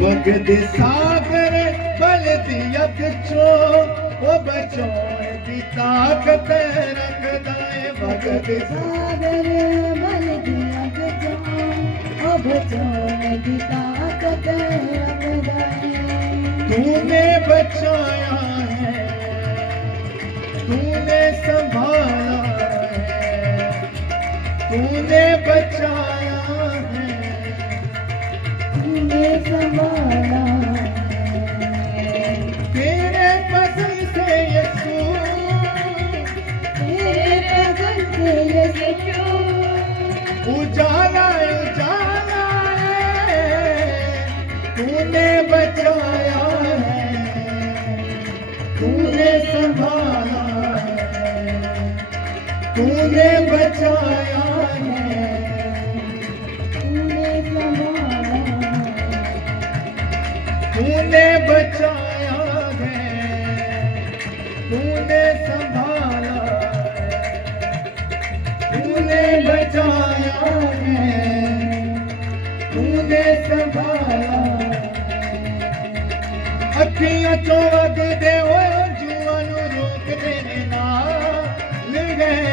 भगत सागर बल दियक छो ओ बचोण दी ताकत रखदा है भगत सागर बल दियक छो ओ बचोण दी ताकत रखदा है तूने बचाया है तूने संभाला है तूने बचाया है तूने संभाला तेरे पसंद से यीशु तेरे पसंद से यीशु उजाला उजाला है तूने बचाया है तूने संभाला है तूने बचाया है तूने संभाला तूने बचाया है तूने संभाला तूने बचाया है तूने संभाला अखियां चो वगदे होए जुआ नूं रोक देने नाल गए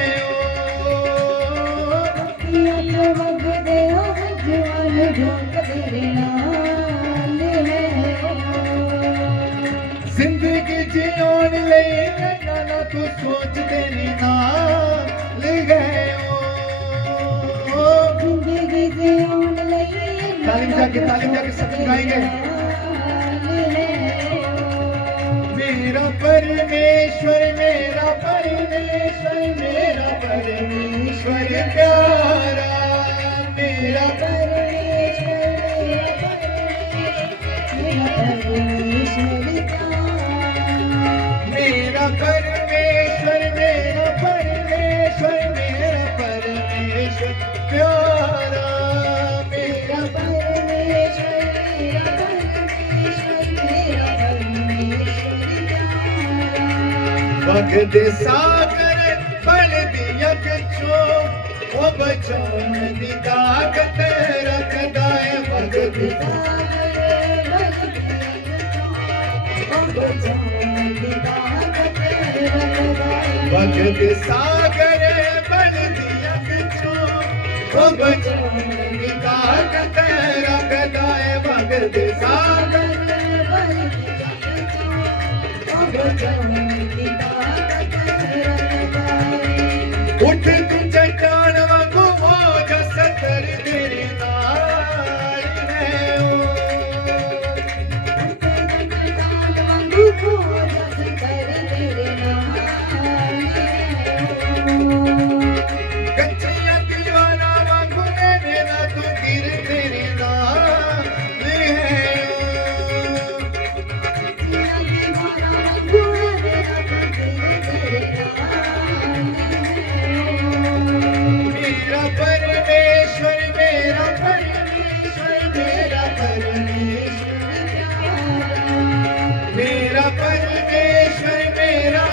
अखियां चो वगदे होए जुआ नूं रोक तेरे नाल है जिंदगी जीवन लई ना तू सोच देने नाल गए जिंदगी जीवन लई तालीम जाके सब गाएंगे मेरा परमेश्वर मेरा परमेश्वर मेरा परमेश्वर प्यारा मेरा परमेश्वर मेरा परमेश्वर मेरा परमेश्वर मेरा परमेश्वर प्यारा मेरा परमेश्वर मेरा परमेश्वर मेरा परमेश्वर प्यारा भगत सागर बल दियक छो ओ बचोण दी ताकत रखदा है भगत भगत सागर बल दियक छो ओ बचोण दी ताकत रखदा है भगत सागर बल दियक छो ओ बचोण दी ताकत रखदा है उठ तू चट्टान वांगू हो जा सतर तेरे नाल है कच्चिया दीवाना वांगू मेरा तू गिर तेरे नाल है मेरा परमेश्वर मेरा परमेश्वर मेरा परमेश्वर मेरा परमेश्वर मेरा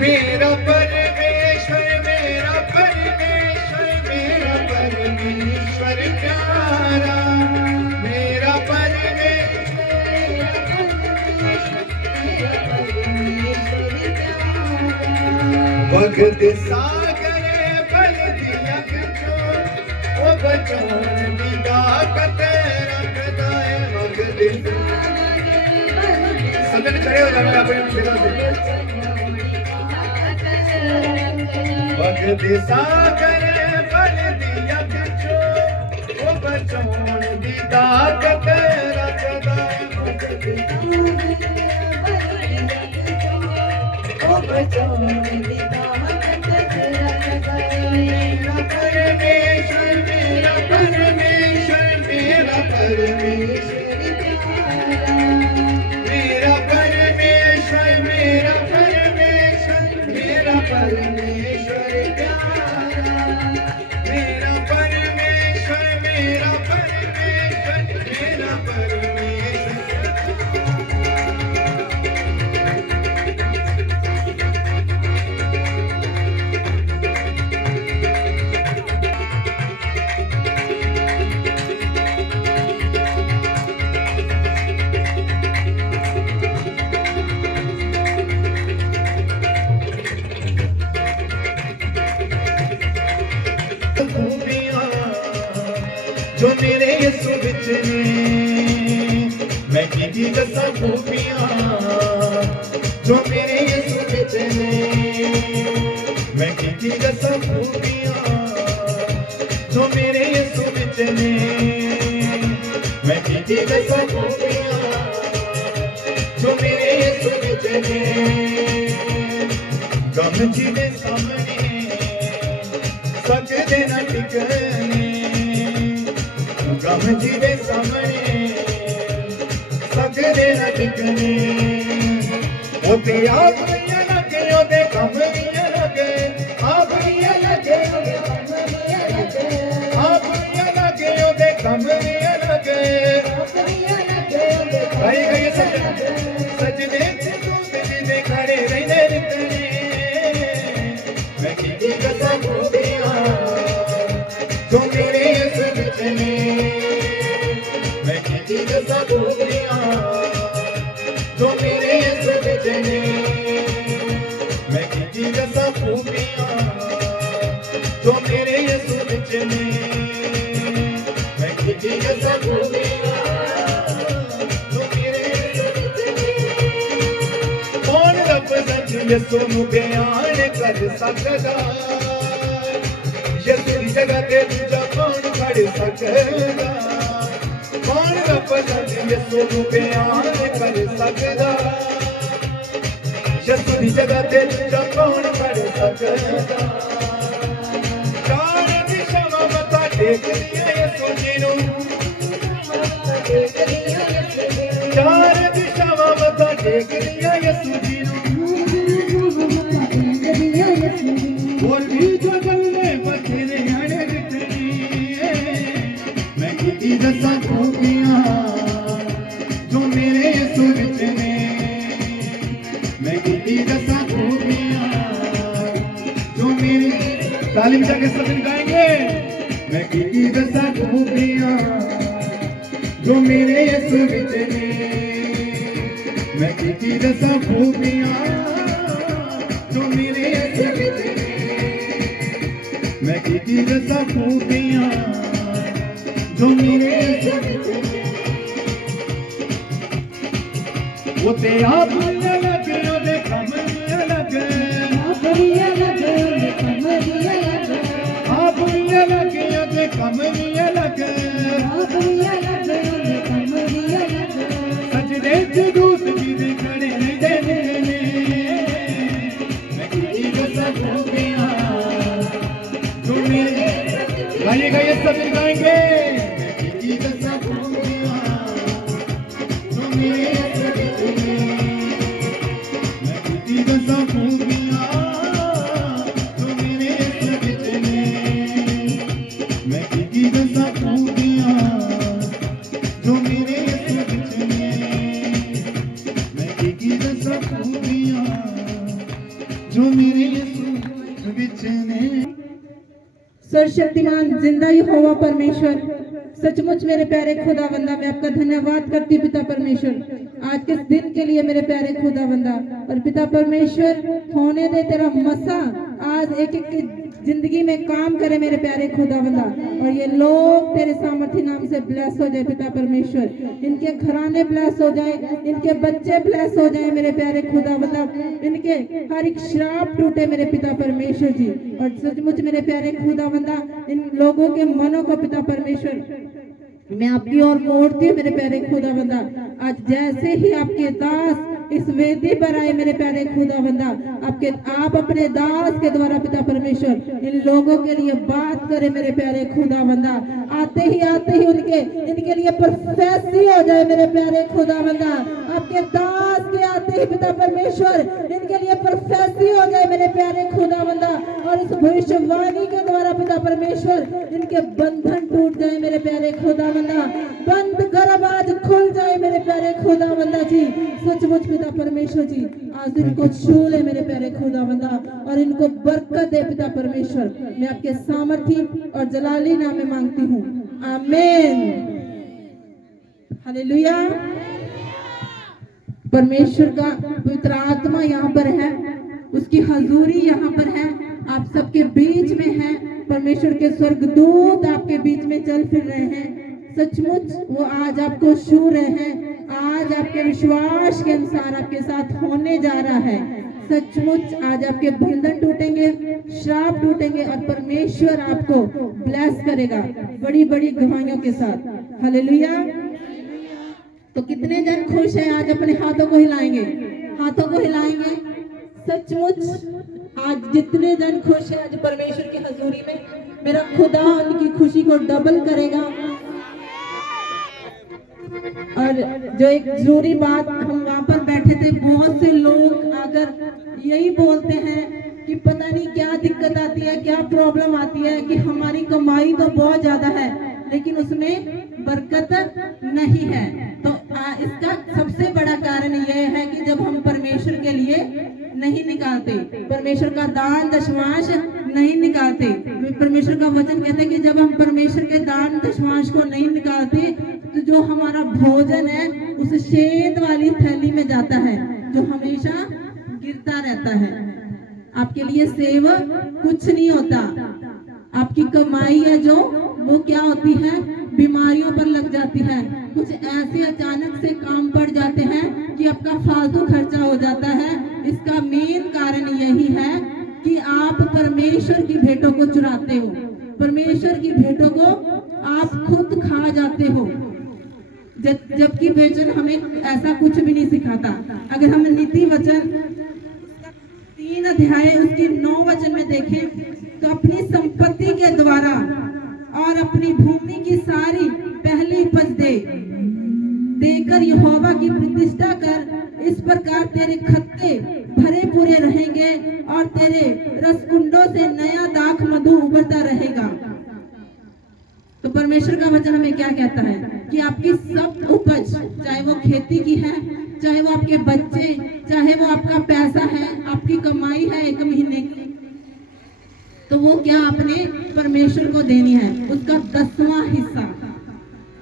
मेरा परमेश्वर मेरा परमेश्वर मेरा परमेश्वर प्यारा मेरा भगत सागर बल दियक छो ओ बचोण दी ताकत रखदा है भगत सदन खड़े हो जाओ अपनी जगह से भगत सागर बल दियक छो ओ बचोण दी ताकत रखदा है भगत ओ बचोण दी ताकत रखदा है मेरा परमेश्वर मेरा परमेश्वर मेरा परमेश्वर मेरा परमेश्वर मेरा परमेश्वर मेरा परमेश्वर प्यारा मेरा परमेश्वर मेरा परमेश्वर मेरा परमेश्वर जो मेरे यसु विच ने मैं की दसा खूबियां जो मेरे यसु विच ने मैं की दसा खूबियां जो मेरे यसु विच ने मैं की दसा खूबियां जो मेरे यसु विच ने गम जी दे सामने सकदे ना टिकने गम जी दे सामने सकदे ना टिकने ओ ते आप भी लगे ओ ते गम भी लगे आप भी लगे ओ ते गम भी लगे आप भी लगे ओ ते गम भी लगे भाई गए सजने से दूध जी दे खड़े रहने निकले मैं की दसा खूबियां जो मेरे इस विच ने मैं की दसा खूबियां जो मेरे इस विच ने मैं की दसा खूबियां जो मेरे इस विच ने मैं की दसा खूबियां जो मेरे इस विच ने कौन रब सच यसू नूं बयान कर सकदा यसू दी जगह ते दूजा कौन खड़ सकदा कौन रब सच यसू नूं बयान कर सकदा यसू दी जगह ते दूजा कौन खड़ सकदा चार दिशावां मत्था टेकदियां यसू जी नूं चार दिशावां मत्था टेकदियां यसू जी नूं और भी जो गल्ले बथेरे आने बितनी मैं की दसा खूबियां जो मेरे यसू विच ने मैं की दसा खूबियां जो मेरे तालीम जाके सब गाएंगे मैं की दसा खूबियां जो मेरे यसू विच ने मैं की दसा खूबियां जो मेरे यसू विच ने मैं की दसा खूबियां जो मेरे यसू विच ने वो ते आप अलग ओदे कम अलग आप अलग ओदे कम अलग आप अलग ओदे कम अलग आप अलग ओदे कम अलग सजदे च दूत जी दे खड़े रहंदे ने मैं की दसा खूबियां जो मेरे गाइएगा ये सब गाएंगे मैं की दसा खूबियां जो मेरे यसू विच ने मैं की दसा खूबियां जो मेरे यसू विच ने मैं की दसा खूबियां जो मेरे यसू विच ने मैं की दसा खूबियां जो मेरे यसू विच ने सर्वशक्तिमान जिंदा यहोवा परमेश्वर सचमुच मेरे प्यारे खुदावंदा मैं आपका धन्यवाद करती हूँ पिता परमेश्वर आज के इस दिन के लिए मेरे प्यारे खुदावंदा और पिता परमेश्वर होने दे तेरा मसा आज एक एक जिंदगी में काम करे मेरे प्यारे खुदावंदा और ये लोग तेरे सामर्थ्य नाम से ब्लेस हो जाए पिता परमेश्वर इनके घराने ब्लेस हो जाए इनके बच्चे ब्लेस हो जाए मेरे प्यारे खुदावंदा इनके हर एक श्राप टूटे मेरे पिता परमेश्वर जी और सचमुच मेरे प्यारे खुदावंदा इन लोगों के मनों को पिता परमेश्वर मैं आपकी ओर मोड़ती हूँ मेरे प्यारे खुदावंदा आज जैसे ही आपके दास इस वेदी पर आए मेरे प्यारे खुदावंदा आप अपने दास के द्वारा पिता परमेश्वर इन लोगों के लिए बात करें मेरे प्यारे खुदावंदा आते ही इनके लिए प्रोफेसी हो जाए मेरे प्यारे खुदावंदा आपके दास के आते ही पिता परमेश्वर इनके लिए प्रोफेसी हो जाए मेरे प्यारे खुदावंदा और इस भविष्यवाणी के द्वारा पिता परमेश्वर इनके बंधन टूट जाए मेरे प्यारे खुदावंदा बंद गर्भ आज खुल जाए मेरे प्यारे खुदावंदा जी सचमुच पिता परमेश्वर जी आज इनको छू ले मेरे प्यारे खुदावंदा और इनको बरकत दे पिता परमेश्वर मैं आपके सामर्थी और जलाली नाम में मांगती हूँ आमीन हालेलुया परमेश्वर का पवित्र आत्मा यहाँ पर है उसकी हजूरी यहाँ पर है आप सबके बीच में है परमेश्वर के स्वर्गदूत आपके बीच में चल फिर रहे हैं। सचमुच वो आज आपको छू रहे हैं। आज आपके विश्वास के अनुसार आपके साथ होने जा रहा है। सचमुच आज आपके बंधन टूटेंगे, श्राप टूटेंगे और परमेश्वर आपको ब्लेस करेगा बड़ी बड़ी गवाहियों के साथ। हालेलुया। तो कितने जन खुश हैं? आज अपने हाथों को हिलाएंगे, हाथों को हिलाएंगे। सचमुच आज जितने जन खुश हैं आज परमेश्वर की हजूरी में, मेरा खुदा उनकी खुशी को डबल करेगा। और जो एक जरूरी बात, हम वहां पर बैठे थे, बहुत से लोग आकर यही बोलते हैं कि पता नहीं क्या दिक्कत आती है, क्या प्रॉब्लम आती है, कि हमारी कमाई तो बहुत ज्यादा है लेकिन उसमें बरकत नहीं है। तो इसका सबसे बड़ा कारण यह है कि जब हम परमेश्वर के लिए नहीं निकालते, परमेश्वर का दान दशमांश नहीं निकालते। परमेश्वर का वचन कहते हैं कि जब हम परमेश्वर के दान दशमांश को नहीं निकालते तो जो हमारा भोजन है उस शेद वाली थैली में जाता है जो हमेशा गिरता रहता है। आपके लिए सेव कुछ नहीं होता। आपकी कमाई है जो वो क्या होती है, बीमारियों पर लग जाती है। कुछ ऐसे अचानक से काम पड़ जाते हैं कि आपका फालतू खर्चा हो जाता है। इसका मेन कारण यही है कि आप परमेश्वर की भेंटों को चुराते हो, परमेश्वर की भेंटों को आप खुद खा जाते हो, जबकि वचन हमें ऐसा कुछ भी नहीं सिखाता। अगर हम नीति वचन 3 अध्याय उसकी 9 वचन में देखें तो अपनी संपत्ति के द्वारा और अपनी भूमि की सारी पहली उपज देकर यहोवा की प्रतिष्ठा कर, इस प्रकार तेरे खत्ते भरे पूरे रहेंगे और तेरे रसकुंडों से नया दाख मधु उभरता रहेगा। तो परमेश्वर का वचन हमें क्या कहता है कि आपकी सब उपज, चाहे वो खेती की है, चाहे वो आपके बच्चे, चाहे वो आपका पैसा है, आपकी कमाई है 1 महीने की, तो वो क्या आपने परमेश्वर को देनी है। उसका 10वां हिस्सा,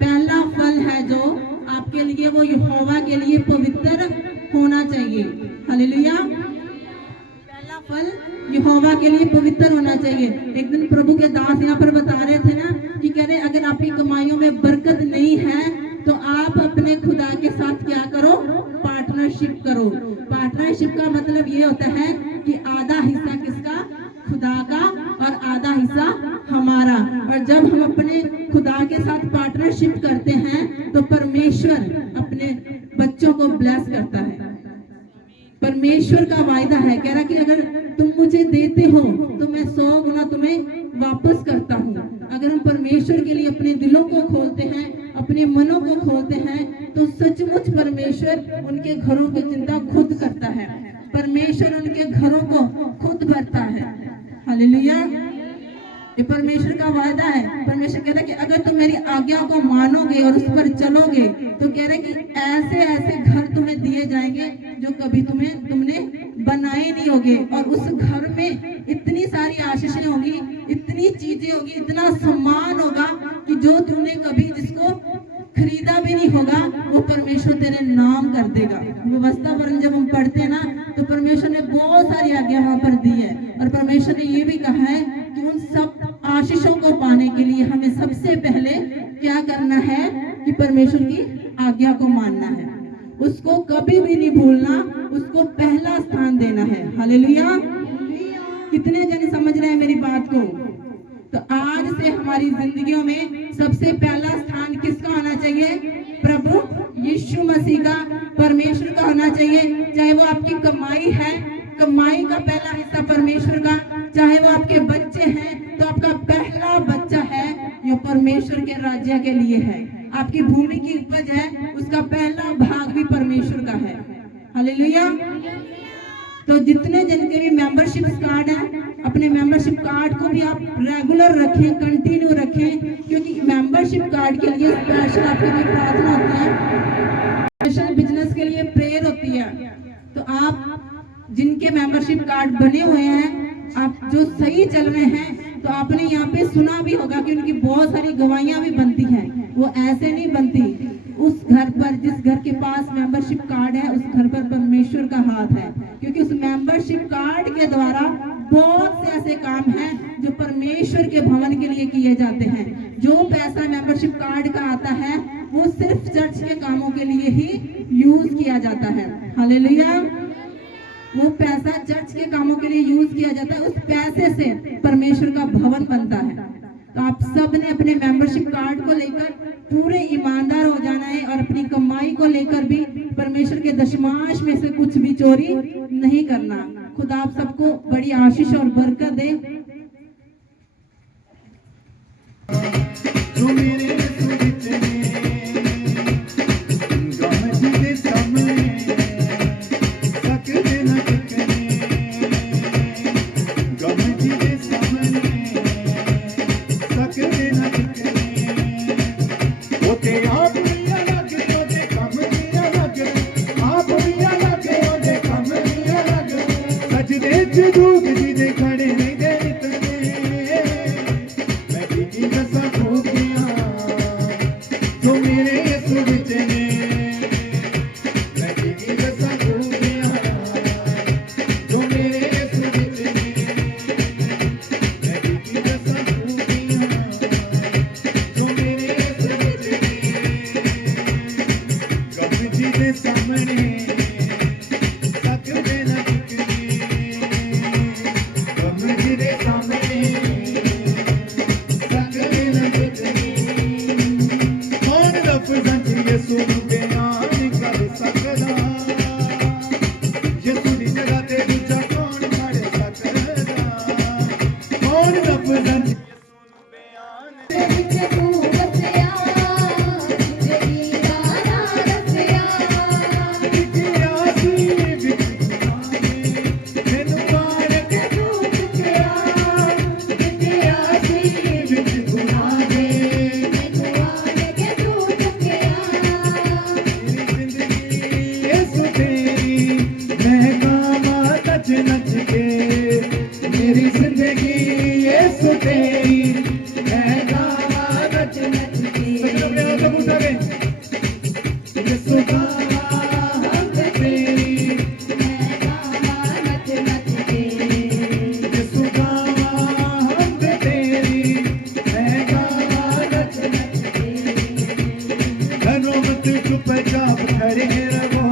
पहला फल है जो आपके लिए, वो यहोवा के लिए पवित्र होना चाहिए। हालेलुया। पहला फल यहोवा के लिए पवित्र होना चाहिए। एक दिन प्रभु के दास यहाँ पर बता रहे थे ना कि कह रहे अगर आपकी कमाइयों में बरकत नहीं है तो आप अपने खुदा के साथ क्या करो, पार्टनरशिप करो। पार्टनरशिप का मतलब ये होता है कि आधा हिस्सा किसका, खुदा का, और आधा हिस्सा हमारा। और जब हम अपने खुदा के साथ पार्टनरशिप करते हैं तो परमेश्वर अपने बच्चों को ब्लेस करता है। परमेश्वर का वायदा है, कह रहा कि अगर तुम मुझे देते हो तो मैं 100 गुना तुम्हें वापस करता हूँ। अगर हम परमेश्वर के लिए अपने दिलों को खोलते हैं, अपने मनों को खोलते हैं, तो सचमुच परमेश्वर उनके घरों की चिंता खुद करता है। परमेश्वर उनके घरों को खुद भरता है। हालेलुया। ये परमेश्वर का वायदा है। परमेश्वर कहता है कि अगर तुम मेरी आज्ञा को मानोगे और उस पर चलोगे तो कह रहे कि ऐसे ऐसे घर तुम्हें दिए जाएंगे जो कभी तुमने बनाए नहीं होगे, और उस घर में इतनी सारी आशीषें होगी, इतनी चीजें होगी, इतना सम्मान होगा कि जो तुमने कभी जिसको खरीदा भी नहीं होगा वो परमेश्वर तेरे नाम कर देगा। व्यवस्था वरन जब हम पढ़ते हैं ना तो परमेश्वर ने बहुत सारी आज्ञा वहां पर दी है, और परमेश्वर ने ये भी कहा है कि उन सब आशीषों को पाने के लिए हमें सबसे पहले क्या करना है कि परमेश्वर की आज्ञा को मानना है, उसको कभी भी नहीं भूलना, उसको पहला स्थान देना है। हालेलुया। कितने जन समझ रहे हैं मेरी बात को? तो आज से हमारी जिंदगियों में सबसे पहला स्थान किसका होना चाहिए? प्रभु यीशु मसीह का, परमेश्वर का होना चाहिए। चाहे वो आपकी कमाई है, कमाई का पहला हिस्सा परमेश्वर का, चाहे वो आपके बच्चे हैं तो आपका पहला बच्चा है जो परमेश्वर के राज्य के लिए है। आपकी भूमि की उपज है, उसका पहला भाग भी परमेश्वर का है। हालेलुया। तो जितने जन के भी मेंबरशिप कार्ड है, अपने मेंबरशिप कार्ड को भी आप रेगुलर रखें, कंटिन्यू रखें, क्योंकि मेंबरशिप कार्ड के लिए स्पेशल आपके लिए प्रार्थना होती है, स्पेशल बिजनेस के लिए प्रेयर होती है। तो आप जिनके मेंबरशिप कार्ड बने हुए हैं, आप जो सही चल रहे हैं, तो आपने यहाँ पे सुना भी होगा कि उनकी बहुत सारी गवाहियां भी बनती हैं। वो ऐसे नहीं बनती। उस घर पर, जिस घर के पास मेंबरशिप कार्ड है, उस घर पर परमेश्वर का हाथ है, क्योंकि उस मेंबरशिप कार्ड के द्वारा बहुत से ऐसे काम हैं जो परमेश्वर के भवन के लिए किए जाते हैं। जो पैसा मेंबरशिप कार्ड का आता है वो सिर्फ चर्च के कामों के लिए ही यूज किया जाता है। हालेलुया। वो पैसा चर्च के कामों के लिए यूज किया जाता है, उस पैसे से परमेश्वर का भवन बनता है। तो आप सब ने अपने मेंबरशिप कार्ड को लेकर पूरे ईमानदार हो जाना है और अपनी कमाई को लेकर भी परमेश्वर के दशमांश में से कुछ भी चोरी नहीं करना। खुदा आप सबको बड़ी आशीष और बरकत दे। जो मेरे सुविच ने गमजी दे सामने सकदे न टिकने, गमजी दे सामने सकदे न टिकने। ओते आप भी अलग ओते कम भी अलग, आप भी अलग ओते कम भी अलग। सजदे च दूध जी दे खड़े नहीं दे इतने, मैं की दसा खूबियां जो मेरे यीशु विच ने। मैं की दसा खूबियां जो मेरे यीशु विच ने। मैं की दसा खूबियां जो मेरे यीशु विच ने। गमजी दे सामने सकदे न टिकने, गमजी दे सामने सकदे न टिकने। कौन लफ्ज़ां च यीशु नूं बयान कर सकदा, यीशु दी जगह ते दूजा कौन खड़ सकदा। कौन लफ्ज़ां च नच के मेरी जिंदगी यीशु तेरी, मैं गावा नच नच के। अपने हाथ उठा के यीशु गावा हम तेरी, मैं गावा नच नच के। यीशु गावा हम तेरी, मैं गावा नच नच के। घरों मत चुपचाप खड़े रहो,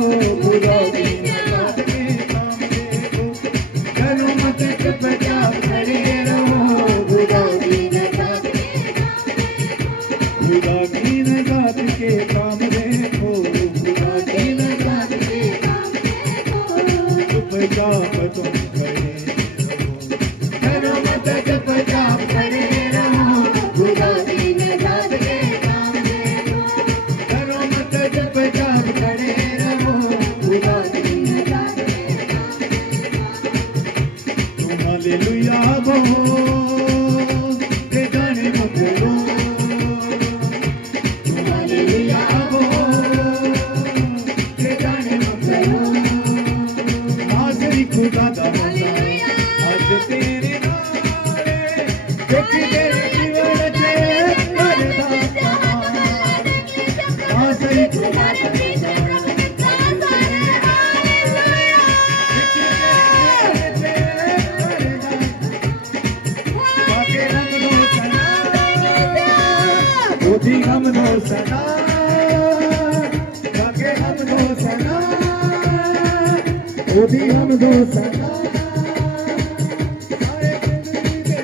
बुरा दिन रात के काम देखो। घरों मत चुपचाप खड़े रहो, बुरा दिन रात के काम देखो। बुरा दिन रात के काम देखो, बुरा दिन रात के काम देखो। चुपचाप तुम खड़े रहो, घरों मत चुपचाप खड़े रहो, बुरा दिन रात के काम देखो। घरों मत चुपचाप खड़े रहो, बुरा दिन रात के काम देखो। तुम हालेलुया बोलो ते गाने मत रो, तुम हालेलुया बोलो ते गाने मत रो। हाज़री खुदा दा मज़ा अज तेरे नाल है, देखी तेरे जीवन च करदा कमाल। हाज़री खुदा दा मज़ा ओदी हम नो सना, जाके हम नो सना, ओदी हम नो सना। सारे जिंदगी दे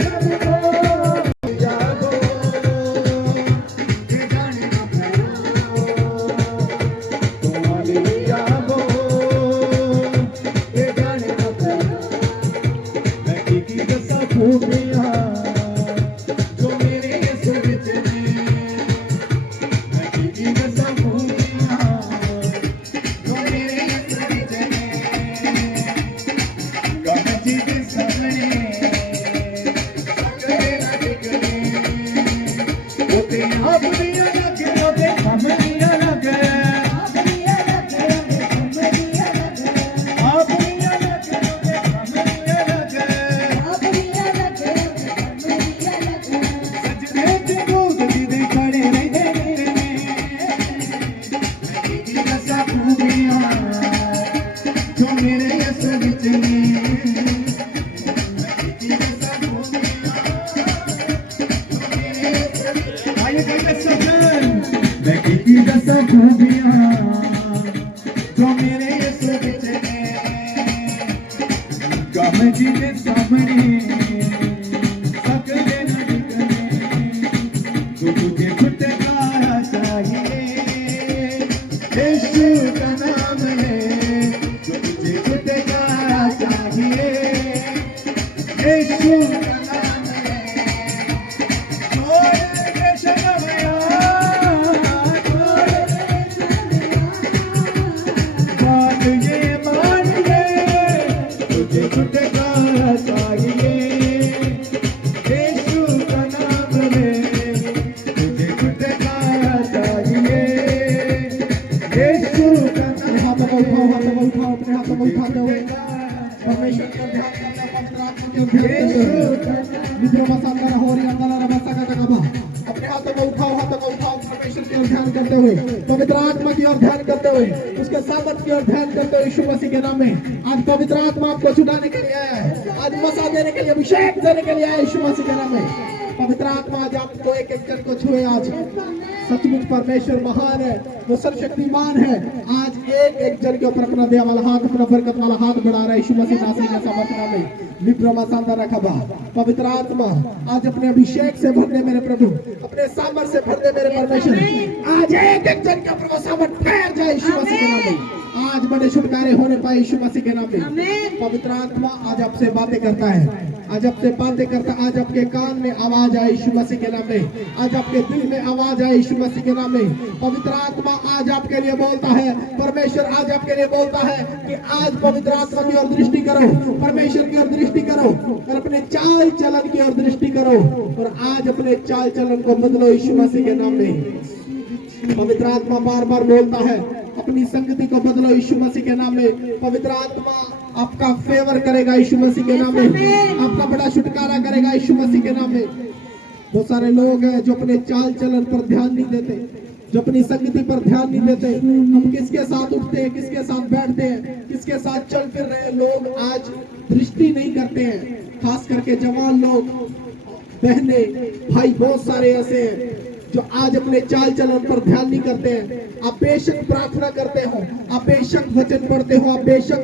रब को जागो, ते जाने ना करो। तुम हालेलुया बोलो ते जाने ना करो। मैं की दसा खूबियां जो मेरे यीशु विच ने। मैं की दसा खूबियां जो मेरे यीशु विच ने। जी के सामने सकले न निकले, जो तुझे छुटकारा चाहिए यीशु का नाम है, जो तुझे छुटकारा चाहिए यीशु का नाम है। छोड़ दे शर्मया, बात ये मान ले, तुझे छुटकारा चाहिए यीशु का नाम है, तुझे छुटकारा चाहिए यीशु का नाम। हाथों को उठाओ, हाथों को उठाओ, अपने हाथों को उठाते हुए परमेश्वर का ध्यान करना, पवित्र आत्मा के ध्यान करते हुए विद्रोह मसाला हो रही अंदर रबसा का जगह अपने हाथों को उठाओ, हाथों को उठाओ, परमेश्वर की ओर ध्यान करते हुए, पवित्र आत्मा की ओर ध्यान करते हुए, उसके सामर्थ की ओर ध्यान करते हुए यीशु मसीह के नाम में आज पवित्र आत्मा आपको छुड़ाने के लिए आया है, आज मसा देने के लिए, अभिषेक देने के लिए आया है यीशु मसीह के नाम में। पवित्र आत्मा आज आपको एक एक जन को छुए। आज सचमुच परमेश्वर महान है, वो सर्वशक्तिमान है। आज एक एक जन के ऊपर अपना दया वाला हाथ, अपना बरकत वाला हाथ बढ़ा रहा है यीशु मसीह नासरी के सामर्थ नाम में। विप्रमा सांदा रखबा पवित्र आत्मा आज अपने अभिषेक से भर दे मेरे प्रभु, अपने सामर्थ से भर दे मेरे परमेश्वर। आज एक एक जन के ऊपर वो सामर्थ फैल जाए यीशु मसीह के नाम में। आज बड़े छुटकारे होने पाए यीशु मसीह के नाम में। पवित्र आत्मा आज आपसे बातें करता है, आज आपसे बातें करता, आज आपके कान में आवाज आए यीशु मसीह के नाम में, आज आपके दिल में आवाज आए यीशु मसीह के नाम में। पवित्र आत्मा आज आपके लिए बोलता है, परमेश्वर आज आपके लिए बोलता है कि आज पवित्र आत्मा की ओर दृष्टि करो, परमेश्वर की ओर दृष्टि करो और अपने चाल चलन की ओर दृष्टि करो और आज अपने चाल चलन को बदलो यीशु मसीह के नाम में। पवित्र आत्मा बार बार बोलता है अपनी संगति को बदलो यीशु मसीह के नाम में। पवित्र आत्मा आपका फेवर करेगा यीशु मसीह के नाम में, आपका बड़ा छुटकारा करेगा यीशु मसीह के नाम में। बहुत सारे लोग हैं जो अपने चाल चलन पर ध्यान नहीं देते, जो अपनी संगति पर ध्यान नहीं देते। हम किसके साथ उठते हैं, किसके साथ बैठते हैं, किसके साथ चल फिर रहे हैं, लोग आज दृष्टि नहीं करते हैं। खास करके जवान लोग, बहने, भाई बहुत सारे ऐसे हैं जो आज अपने चाल चलन पर ध्यान नहीं करते हैं। आप बेशक प्रार्थना करते हो, आप बेशक वचन पढ़ते हो, आप बेशक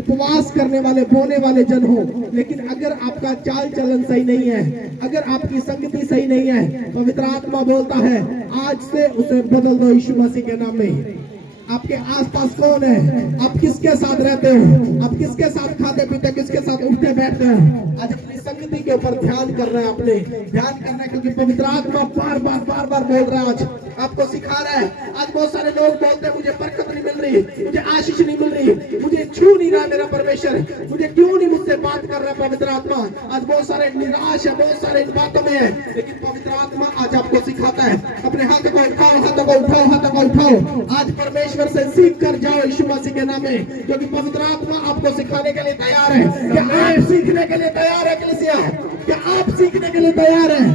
उपवास करने वाले बोने वाले जन हो, लेकिन अगर आपका चाल चलन सही नहीं है, अगर आपकी संगति सही नहीं है, पवित्र आत्मा बोलता है आज से उसे बदल दो यीशु मसीह के नाम में। आपके आसपास कौन है, आप किसके साथ रहते हो, आप किसके साथ खाते पीते, किसके साथ उठते बैठते हो। आज अपनी संगति के ऊपर ध्यान कर रहे हैं, अपने ध्यान करना है, क्योंकि पवित्र आत्मा बार बार बोल रहा है, आज आपको सिखा रहा है। आज बहुत सारे लोग बोलते हैं मुझे बरकत नहीं मिल रही, मुझे आशीष नहीं मिल रही, मुझे छू नहीं रहा मेरा परमेश्वर, मुझे क्यों नहीं मुझसे बात कर रहा है पवित्र आत्मा। आज बहुत सारे निराश है, बहुत सारे इन बातों में है, लेकिन पवित्र आत्मा आज आपको सिखाता है अपने हाथों को उठाओ, हाथों को उठाओ, हाथों को उठाओ। आज परमेश्वर से सीख कर जाओ यीशु मसीह के नाम में, क्योंकि पवित्र आत्मा आपको सिखाने के लिए तैयार है। क्या आप सीखने के लिए तैयार है कलीसिया? क्या आप सीखने के लिए तैयार है?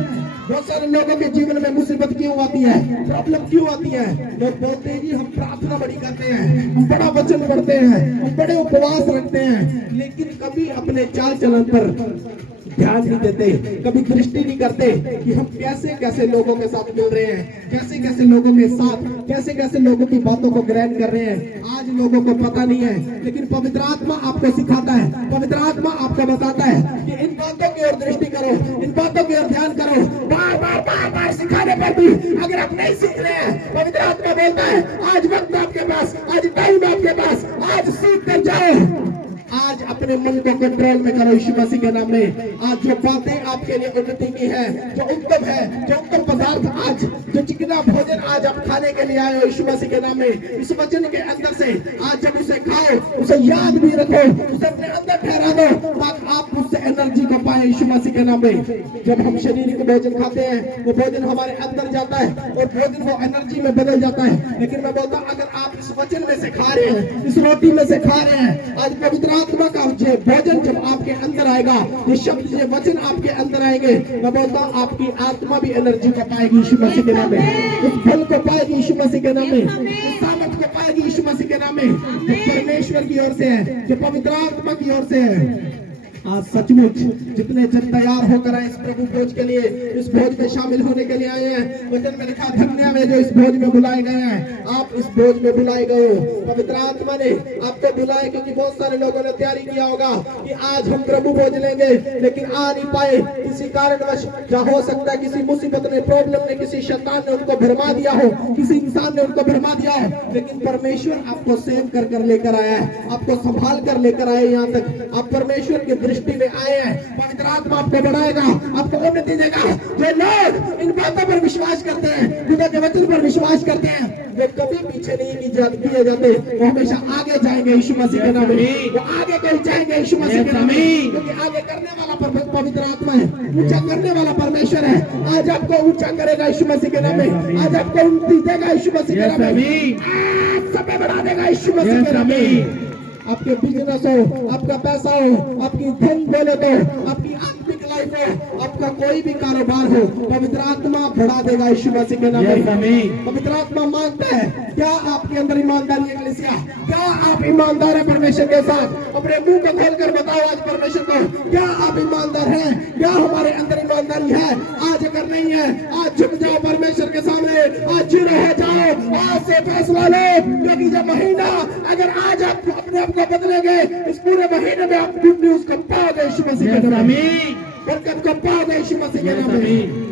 बहुत सारे लोगों के जीवन में मुसीबत क्यों आती है, प्रॉब्लम क्यों आती है? लोग बोलते हैं जी हम प्रार्थना बड़ी करते हैं, हम बड़ा वचन पढ़ते हैं, हम बड़े उपवास रखते हैं, लेकिन कभी अपने चाल चलन पर ध्यान नहीं देते, कभी दृष्टि नहीं करते कि हम कैसे कैसे लोगों के साथ मिल रहे हैं, कैसे कैसे लोगों के साथ, कैसे कैसे लोगों की बातों को ग्रहण कर रहे हैं। आज लोगों को पता नहीं है, लेकिन पवित्र आत्मा आपको सिखाता है, पवित्र आत्मा आपको बताता है कि इन बातों की ओर दृष्टि करो, इन बातों की ओर ध्यान करो। बार सिखाने पर भी अगर आप नहीं सीख रहे हैं, पवित्र आत्मा बोलता है आज वक्त आपके पास, आज टाइम आपके पास, आज सीख कर जाओ। आज अपने मन को कंट्रोल में करो यीशु मसीह के नाम में। आज जो बातें आपके लिए उन्नति की है, जो उत्तम है, जो उत्तम पदार्थ, आज जो चिकना भोजन आज आप खाने के लिए आए हो यीशु मसीह के नाम में, इस वचन के अंदर से आज जब उसे खाओ, उसे याद भी रखो, उसे अपने अंदर ठहरा दो, ताकि आप उससे एनर्जी को पाए यीशु मसीह के नाम में। जब हम शारीरिक भोजन खाते हैं, वो भोजन हमारे अंदर जाता है और भोजन वो एनर्जी में बदल जाता है। लेकिन मैं बोलता हूँ अगर आप इस वचन में से खा रहे हैं, इस रोटी में से खा रहे हैं, आज पवित्र आत्मा का भोजन जब आपके अंदर आएगा, ये शब्द, ये वचन आपके अंदर आएंगे, मैं बोलता हूँ आपकी आत्मा भी एनर्जी को पाएगी यीशु मसीह के नाम में, उस फल को पाएगी यीशु मसीह के नाम में, उस सामर्थ को पाएगी यीशु मसीह के नाम में, जो परमेश्वर की ओर से है, जो पवित्र आत्मा की ओर से है। आज सचमुच जितने जन तैयार होकर आए इस प्रभु भोज के लिए, इस भोज में शामिल होने के लिए आए हैं, वचन में लिखा धन्य वे जो इस भोज में बुलाए गए हैं। आप इस भोज में बुलाए गए हो, पवित्र आत्मा ने आपको बुलाए, क्योंकि बहुत सारे लोगों ने तैयारी किया होगा कि आज हम प्रभु भोज लेंगे, लेकिन आ नहीं पाए किसी कारणवश। या हो सकता है किसी मुसीबत ने, प्रॉब्लम ने, किसी शैतान ने उनको भरमा दिया हो, किसी इंसान ने उनको भरमा दिया हो, लेकिन परमेश्वर आपको सेव कर कर लेकर आया है, आपको संभाल कर लेकर आए यहाँ तक। आप परमेश्वर की दृष्टि में आए हैं। पवित्र आत्मा आपको बढ़ाएगा, आपको उन्नति देगा। जो लोग इन बातों पर विश्वास करते हैं, खुदा के वचन पर विश्वास करते हैं, वे कभी पीछे नहीं किए जाते, वो हमेशा आगे जाएंगे यीशु मसीह के नाम में। वो आगे कहीं जाएंगे यीशु मसीह के नाम में, क्योंकि आगे करने वाला पवित्र आत्मा है, ऊंचा करने वाला परमेश्वर है। आज आपको ऊंचा करेगा यीशु मसीह के नाम में, आज आपको उन्नति देगा यीशु मसीह के नाम में, आज सब बढ़ा देगा यीशु मसीह के नाम में। आपके बिजनेस हो, आपका पैसा हो, आपकी धन बोले तो, आपकी आत्मिक लाइफ हो, आपका कोई भी कारोबार हो, पवित्र आत्मा बढ़ा देगा यीशु मसीह के नाम में। पवित्र आत्मा मांगता है, क्या आपके अंदर ईमानदारी है कलीसिया? क्या आप ईमानदार है परमेश्वर के साथ? अपने मुंह को खोलकर बताओ आज परमेश्वर को, क्या आप ईमानदार हैं? क्या हमारे अंदर ईमानदारी है? आज अगर नहीं है, आज झुक जाओ परमेश्वर के सामने, आज जीरो हो जाओ, आज से फैसला लो, क्योंकि जब महीना अगर आज आप अपने आप को बदलेंगे, इस पूरे महीने में आप गुड न्यूज को पाओगे यीशु मसीह के नाम में, बरकत को पाओगे यीशु मसीह के नाम में।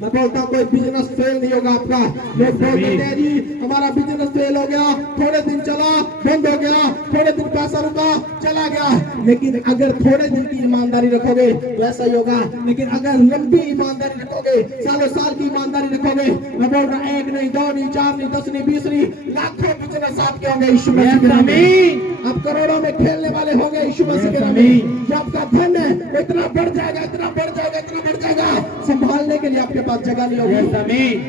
मैं बोलता हूँ कोई बिजनेस फेल नहीं होगा आपका। लोग बोलते हैं जी हमारा बिजनेस फेल हो गया, थोड़े दिन चला बंद हो गया, थोड़े दिन पैसा रुका चला गया, लेकिन अगर थोड़े दिन की ईमानदारी रखोगे तो ऐसा ही होगा। लेकिन अगर लंबी ईमानदारी रखोगे, सालों साल की ईमानदारी रखोगे, मैं बोल रहा 1 नहीं 2 नहीं 4 नहीं 10 नहीं 20 नहीं, लाखों बिजनेस आपके होंगे यीशु मसीह के नाम में। आप करोड़ों में खेलने वाले होंगे यीशु मसीह के नाम में। जो आपका धन है वो इतना बढ़ जाएगा, इतना बढ़ जाएगा, इतना बढ़ जाएगा, संभालने के लिए आपके पास जगह नहीं होगी।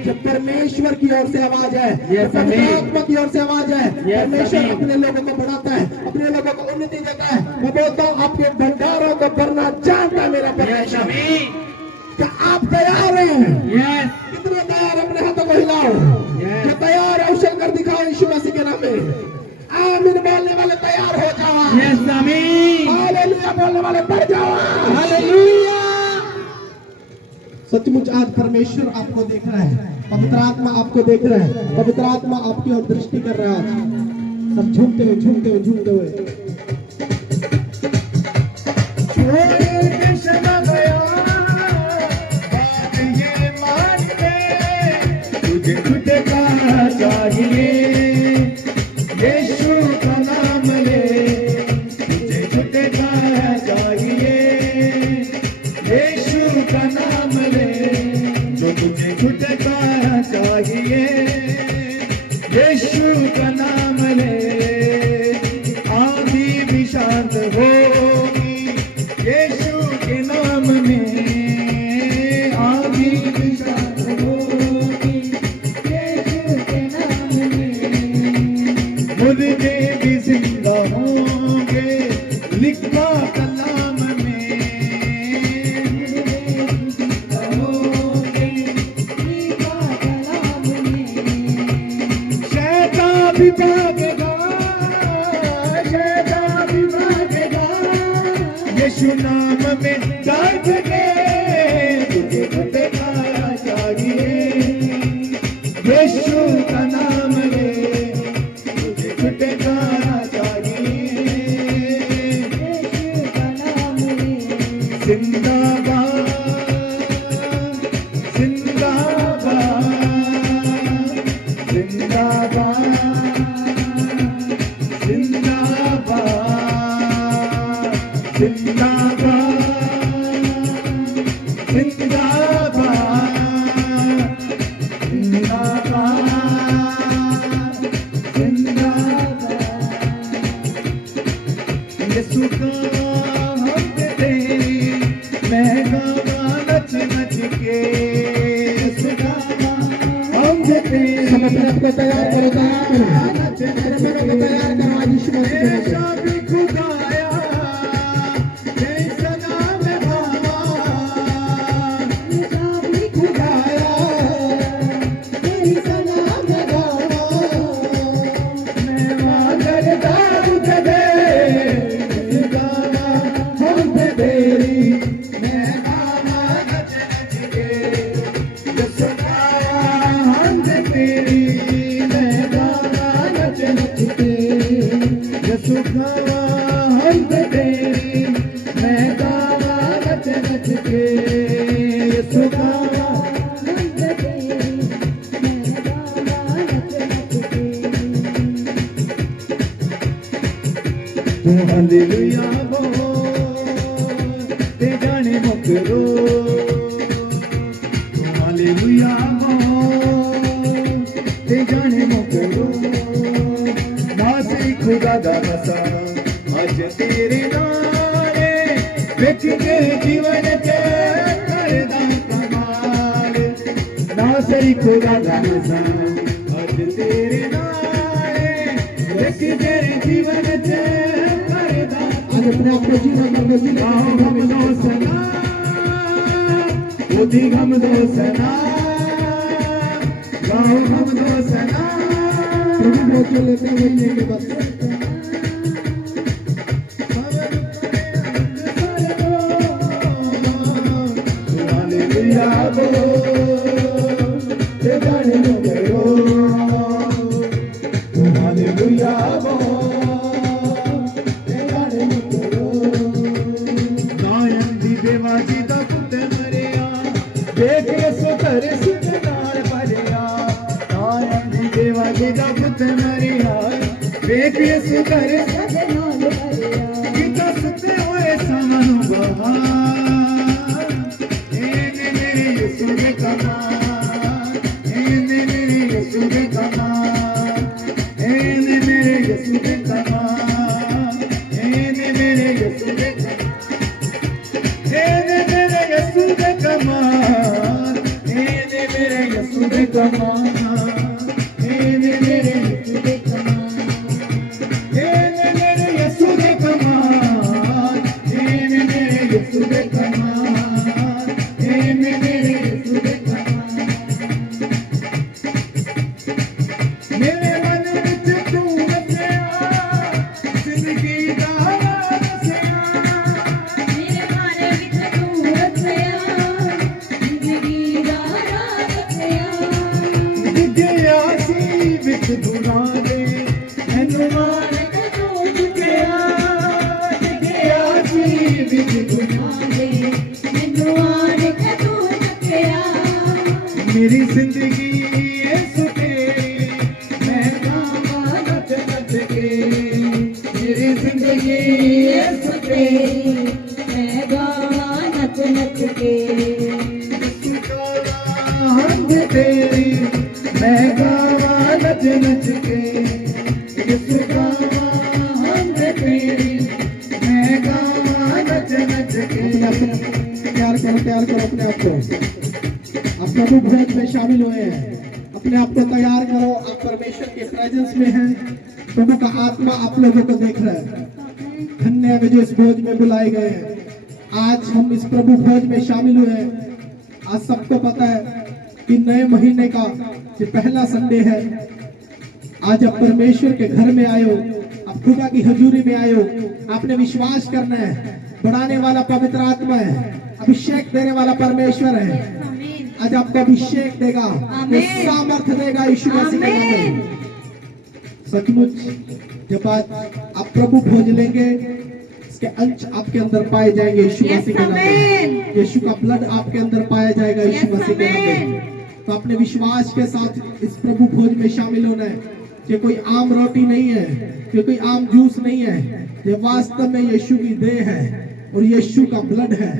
जब परमेश्वर की ओर से आवाज है, पवित्र आत्मा की ओर से आवाज है, परमेश्वर अपने लोगों को बढ़ाता है, अपने लोगों को उन्नति देता है। मैं बोलता हूँ आपके भंडारों को भरना जानता है मेरा परमेश्वर। क्या आप तैयार हैं? कितने तैयार? अपने हाथों को हिलाओ। जो तैयार है उछल कर दिखाओ यीशु मसीह के नाम में। आमीन बोलने वाले तैयार हो जाओ। हालेलुया बोलने वाले बढ़ जाओ। हालेलुया। सचमुच आज परमेश्वर आपको देख रहा है, पवित्र आत्मा आपको देख रहा है, पवित्र आत्मा आपकी ओर दृष्टि कर रहा है। सब झूमते हुए झूमते हुए झूमते हुए चाहिए यीशु का नाम ले, तुझे छुटका चाहिए यीशु का नाम ले, जो तुझे छुटका चाहिए यीशु का नाम ले। आंधी भी शांत होगी यीशु के नाम में, आंधी भी शांत होगी यीशु के नाम में। मुर्दे भी जिंदा होंगे लिखा कलाम में, शैतान भी भागेगा, शैतान भी भागेगा यीशु नाम में दर्द के। तुझे छुटका चाहिए यीशु का नाम ले, तुझे छुटका चाहिए यीशु का नाम ले। जिंदाबाद जिंदाबाद जिंदाबाद जिंदाबाद जिंदाबाद यीशु का हम दे मैं गावा नच नच के, यीशु का हम दे। सब अपने आप को तैयार करो, तैयार करो, तैयार करो आज यीशु मसीह के नाम में। खुदाया जैसा नाम भावा, खुदाया जैसा नाम भावा, मैं मांगता तुझे दे, गाना हम दे हमद तेरी मैं गावा नच नच के यीशु गावा हमद तेरी मैं गावा नच नच के तू हालेलुया बोल ते जाने मुकरो तू हालेलुया बोल ते जाने मुकरो मासी खुदा दा बसा आज तेरे नाले विच के जीवन च करदा कमाल मासी खुदा दा बसा आज तेरे नाले विच के जीवन च करदा आज अपने आप को जीना करने की हम दो सना उदी हम दो सना गाओ हम दो सना प्रभु भोज जो लेते हैं वही लेंगे बस हालेलुया बोलो ते जाने मुकरो हालेलुया बोलो ते जाने मुकरो नायन दी देवा जी दा पुੱਤ मरिया देख यसु घर सुख नाल भरिया नायन दी देवा जी दा पुੱਤ मरिया देख यसु घर सुख नाल भरिया किता सुते होए सानू बहार एने मेरे यसु दे कमाल एने मेरे यसु दे कमाल एने मेरे यसु दे कमाल एने मेरे यसु दे कमाल एने मेरे यसु दे कमाल एने मेरे यसु दे कमाल एने मेरे यसु दे कमाल एने मेरे यसु दे कमाल एने मेरे यसु दे कमाल एने मेरे यसु दे कमाल मेरे मन विच तू वसिया जिंदगी दा राह दसिया मेरे मन विच तू वसिया जिंदगी दा राह दसिया डिग्गिया सी विच गुनाह दे मैनू मार के तू चुकिया डिग्गिया सी विच गुनाह दे मैनू आण के तू चुकिया मेरी जिंदगी यीशु तेरी मैं गावा नच नच के मेरी जिंदगी यीशु तेरी मैं गावा नच नच के यीशु गावा हमद तेरी मैं गावा नच नच के यीशु गावा हमद तेरी मैं गावा नच नच के तैयार करो अपने आप को आप प्रभु भोज में शामिल हुए हैं अपने आप को तैयार करो आप परमेश्वर के प्रेजेंस में हैं प्रभु का आत्मा आप लोगों को देख रहा है धन्य है वे जो इस भोज में बुलाए गए हैं आज हम इस प्रभु भोज में शामिल हुए हैं आज सबको पता है कि नए महीने का ये पहला संडे है आज आप परमेश्वर के घर में आए हो आप खुदा की हजूरी में आए हो आपने विश्वास करना है बढ़ाने वाला पवित्र आत्मा है अभिषेक देने वाला परमेश्वर है आज आपको अभिषेक देगा वो सामर्थ्य देगा यीशु मसीह के नाम में सचमुच जब आज आप प्रभु भोज लेंगे इसके अंश आपके अंदर पाए जाएंगे यीशु मसीह के नाम में यीशु का ब्लड आपके अंदर पाया जाएगा यीशु मसीह के नाम में तो अपने विश्वास के साथ इस प्रभु भोज में शामिल होना है ये कोई आम रोटी नहीं है ये कोई आम जूस नहीं है ये वास्तव में यीशु की देह है और यीशु का ब्लड है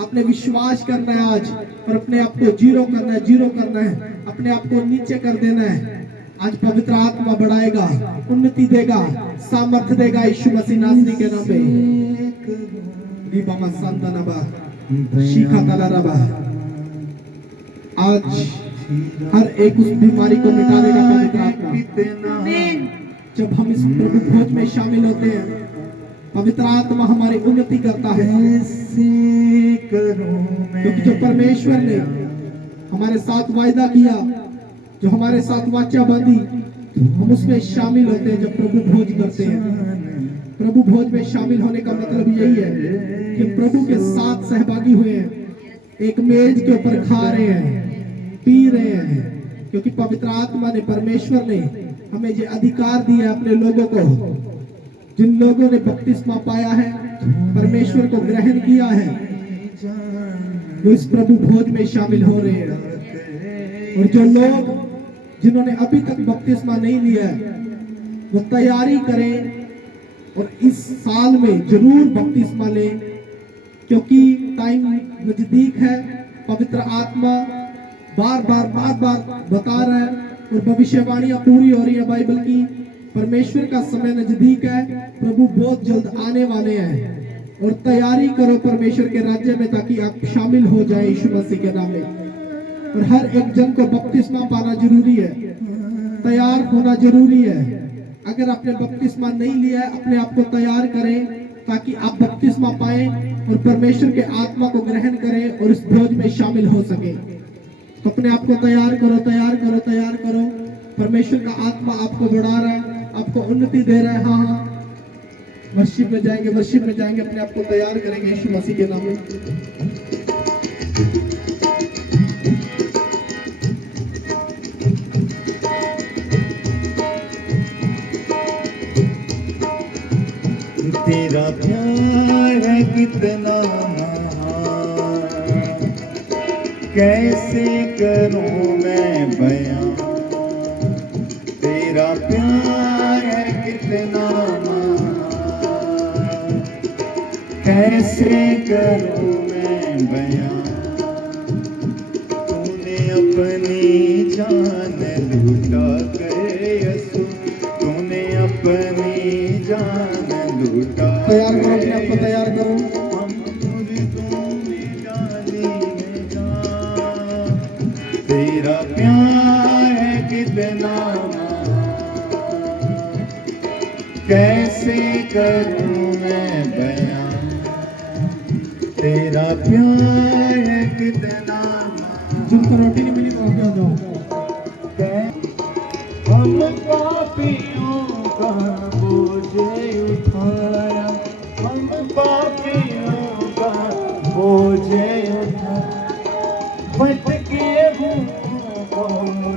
अपने विश्वास करना है आज और अपने आप को जीरो करना है अपने आप को नीचे कर देना है आज पवित्र आत्मा बढ़ाएगा उन्नति देगा सामर्थ्य देगा यीशु मसीह नासरी के नाम में दीपमा संतनबा शिखा तलरबा आज हर एक उस बीमारी को मिटा देगा पवित्र आत्मा जब हम इस प्रभु भोज में शामिल होते हैं पवित्र आत्मा हमारी उन्नति करता है क्योंकि जो परमेश्वर ने हमारे साथ वायदा किया जो हमारे साथ वाचा बांधी हम उसमें शामिल होते हैं जब प्रभु भोज करते हैं प्रभु भोज में शामिल होने का मतलब यही है कि प्रभु के साथ सहभागी हुए हैं एक मेज के ऊपर खा रहे हैं पी रहे हैं क्योंकि पवित्र आत्मा ने परमेश्वर ने हमें ये अधिकार दिया अपने लोगों को जिन लोगों ने बपतिस्मा पाया है, परमेश्वर को ग्रहण किया है, वो इस प्रभु भोज में शामिल हो रहे हैं। और जो लोग जिन्होंने अभी तक बपतिस्मा नहीं लिया है, वो तैयारी करें और इस साल में जरूर बपतिस्मा लें, क्योंकि टाइम नजदीक है। पवित्र आत्मा बार बार बता रहा है और भविष्यवाणियां पूरी हो रही है बाइबल की। परमेश्वर का समय नजदीक है, प्रभु बहुत जल्द आने वाले हैं और तैयारी करो परमेश्वर के राज्य में, ताकि आप शामिल हो जाए यीशु मसीह के नाम में। और हर एक जन को बपतिस्मा पाना जरूरी है, तैयार होना जरूरी है। अगर आपने बपतिस्मा नहीं लिया है, अपने आप को तैयार करें ताकि आप बपतिस्मा पाएं और परमेश्वर के आत्मा को ग्रहण करें और इस भोज में शामिल हो सके। तो अपने आप को तैयार करो, तैयार करो, तैयार करो। परमेश्वर का आत्मा आपको बढ़ा रहा है, आपको उन्नति दे रहा है। हाँ, वर्शिप में जाएंगे, वर्शिप में जाएंगे, अपने आप को तैयार करेंगे यीशु मसीह के नाम में। तेरा प्यार है कितना महान, कैसे करूं मैं बयां। तेरा प्यार है कितना महान, कैसे करूं मैं बयां। तूने अपनी जान लुटा कर यसु, तूने अपनी जान लुटा। तैयार करो, अपने आप को तैयार करो। तेरा प्यार है कितना कैसे करूं मैं बयां। तेरा प्यार है कितना। जिनको रोटी नहीं मिली तो आगे आ जाओ। हम पापियों का बोझ उठाया, हम पापियों का बोझ उठाया। भटके हुओं को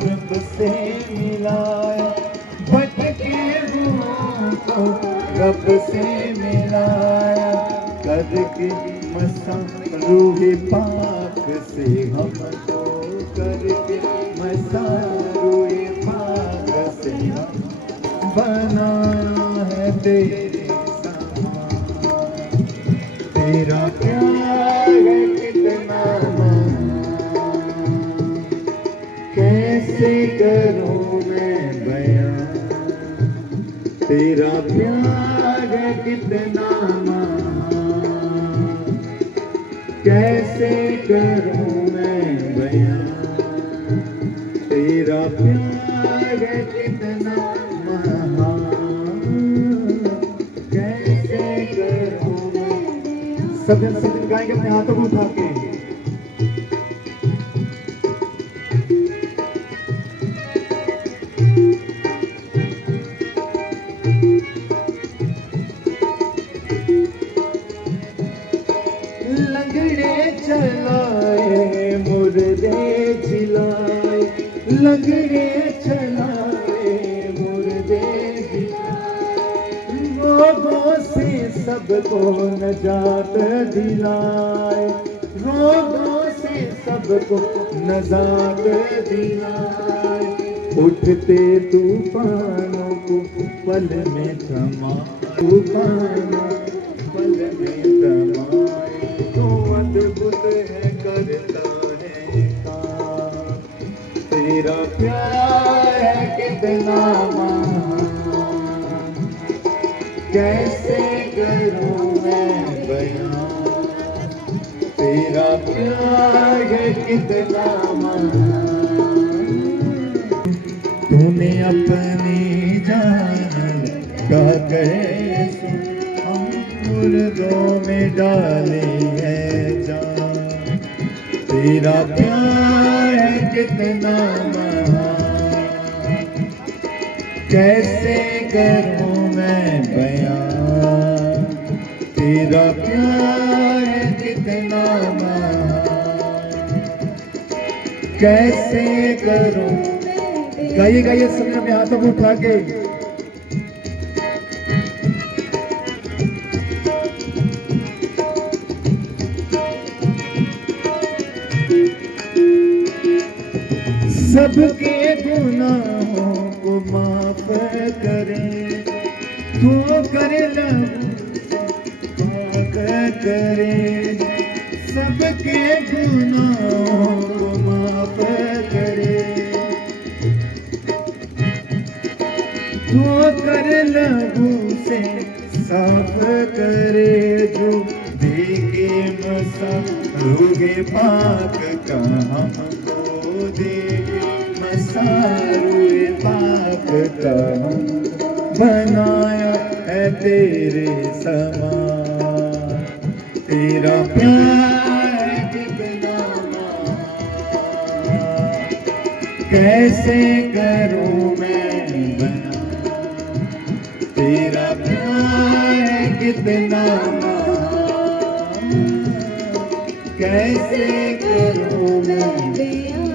रब से मिलाया, भटके हुओं को रब से मिलाया। करके मसा रूहे पाक से हमको, करके मसा रूहे पाक से हम बनाया है तेरे समान। तेरा प्यार है कितना महान, कैसे करूं मैं बयां। तेरा प्यार है कितना महान, कैसे करूं मैं बयां। तेरा प्यार है कितना महान, कैसे करूं मैं। सब जन गाएंगे अपने हाथों को उठा के। लंगड़े चलाए मुर्दे जिलाए, लंगड़े चलाए मुर्दे जिलाए। रोगों से सबको नजात दिलाए, रोगों से सबको नजात दिलाए। उठते तूफानों को पल में थमा, तूफानों पल में थमाए। तो अद्भुत है करता है काम, तेरा प्यार है कितना महान, कैसे करूं मैं बयां। तेरा प्यार है कितना महान, तूने अपनी जान का कैसे हम मुर्दों में डाली है जान। तेरा प्यार है कितना महान, कैसे करूं मैं बयां। तेरा प्यार है कितना महान, कैसे करूं। गाइए गाइए, सबने अपने हाथों को उठा के। सबके गुनाहों को माफ करे, ठोकर करे, सबके गुनाहों को माफ करे, ठोकर लहू से साफ करे, जो देखे मसा रोगे पाक का हमको देगे मसा रोगे पाक का हमको बनाया है तेरे समान, तेरा प्यार कितना महान, कैसे करूं मैं बयान, तेरा प्यार कितना महान, कैसे करूं मैं बयान,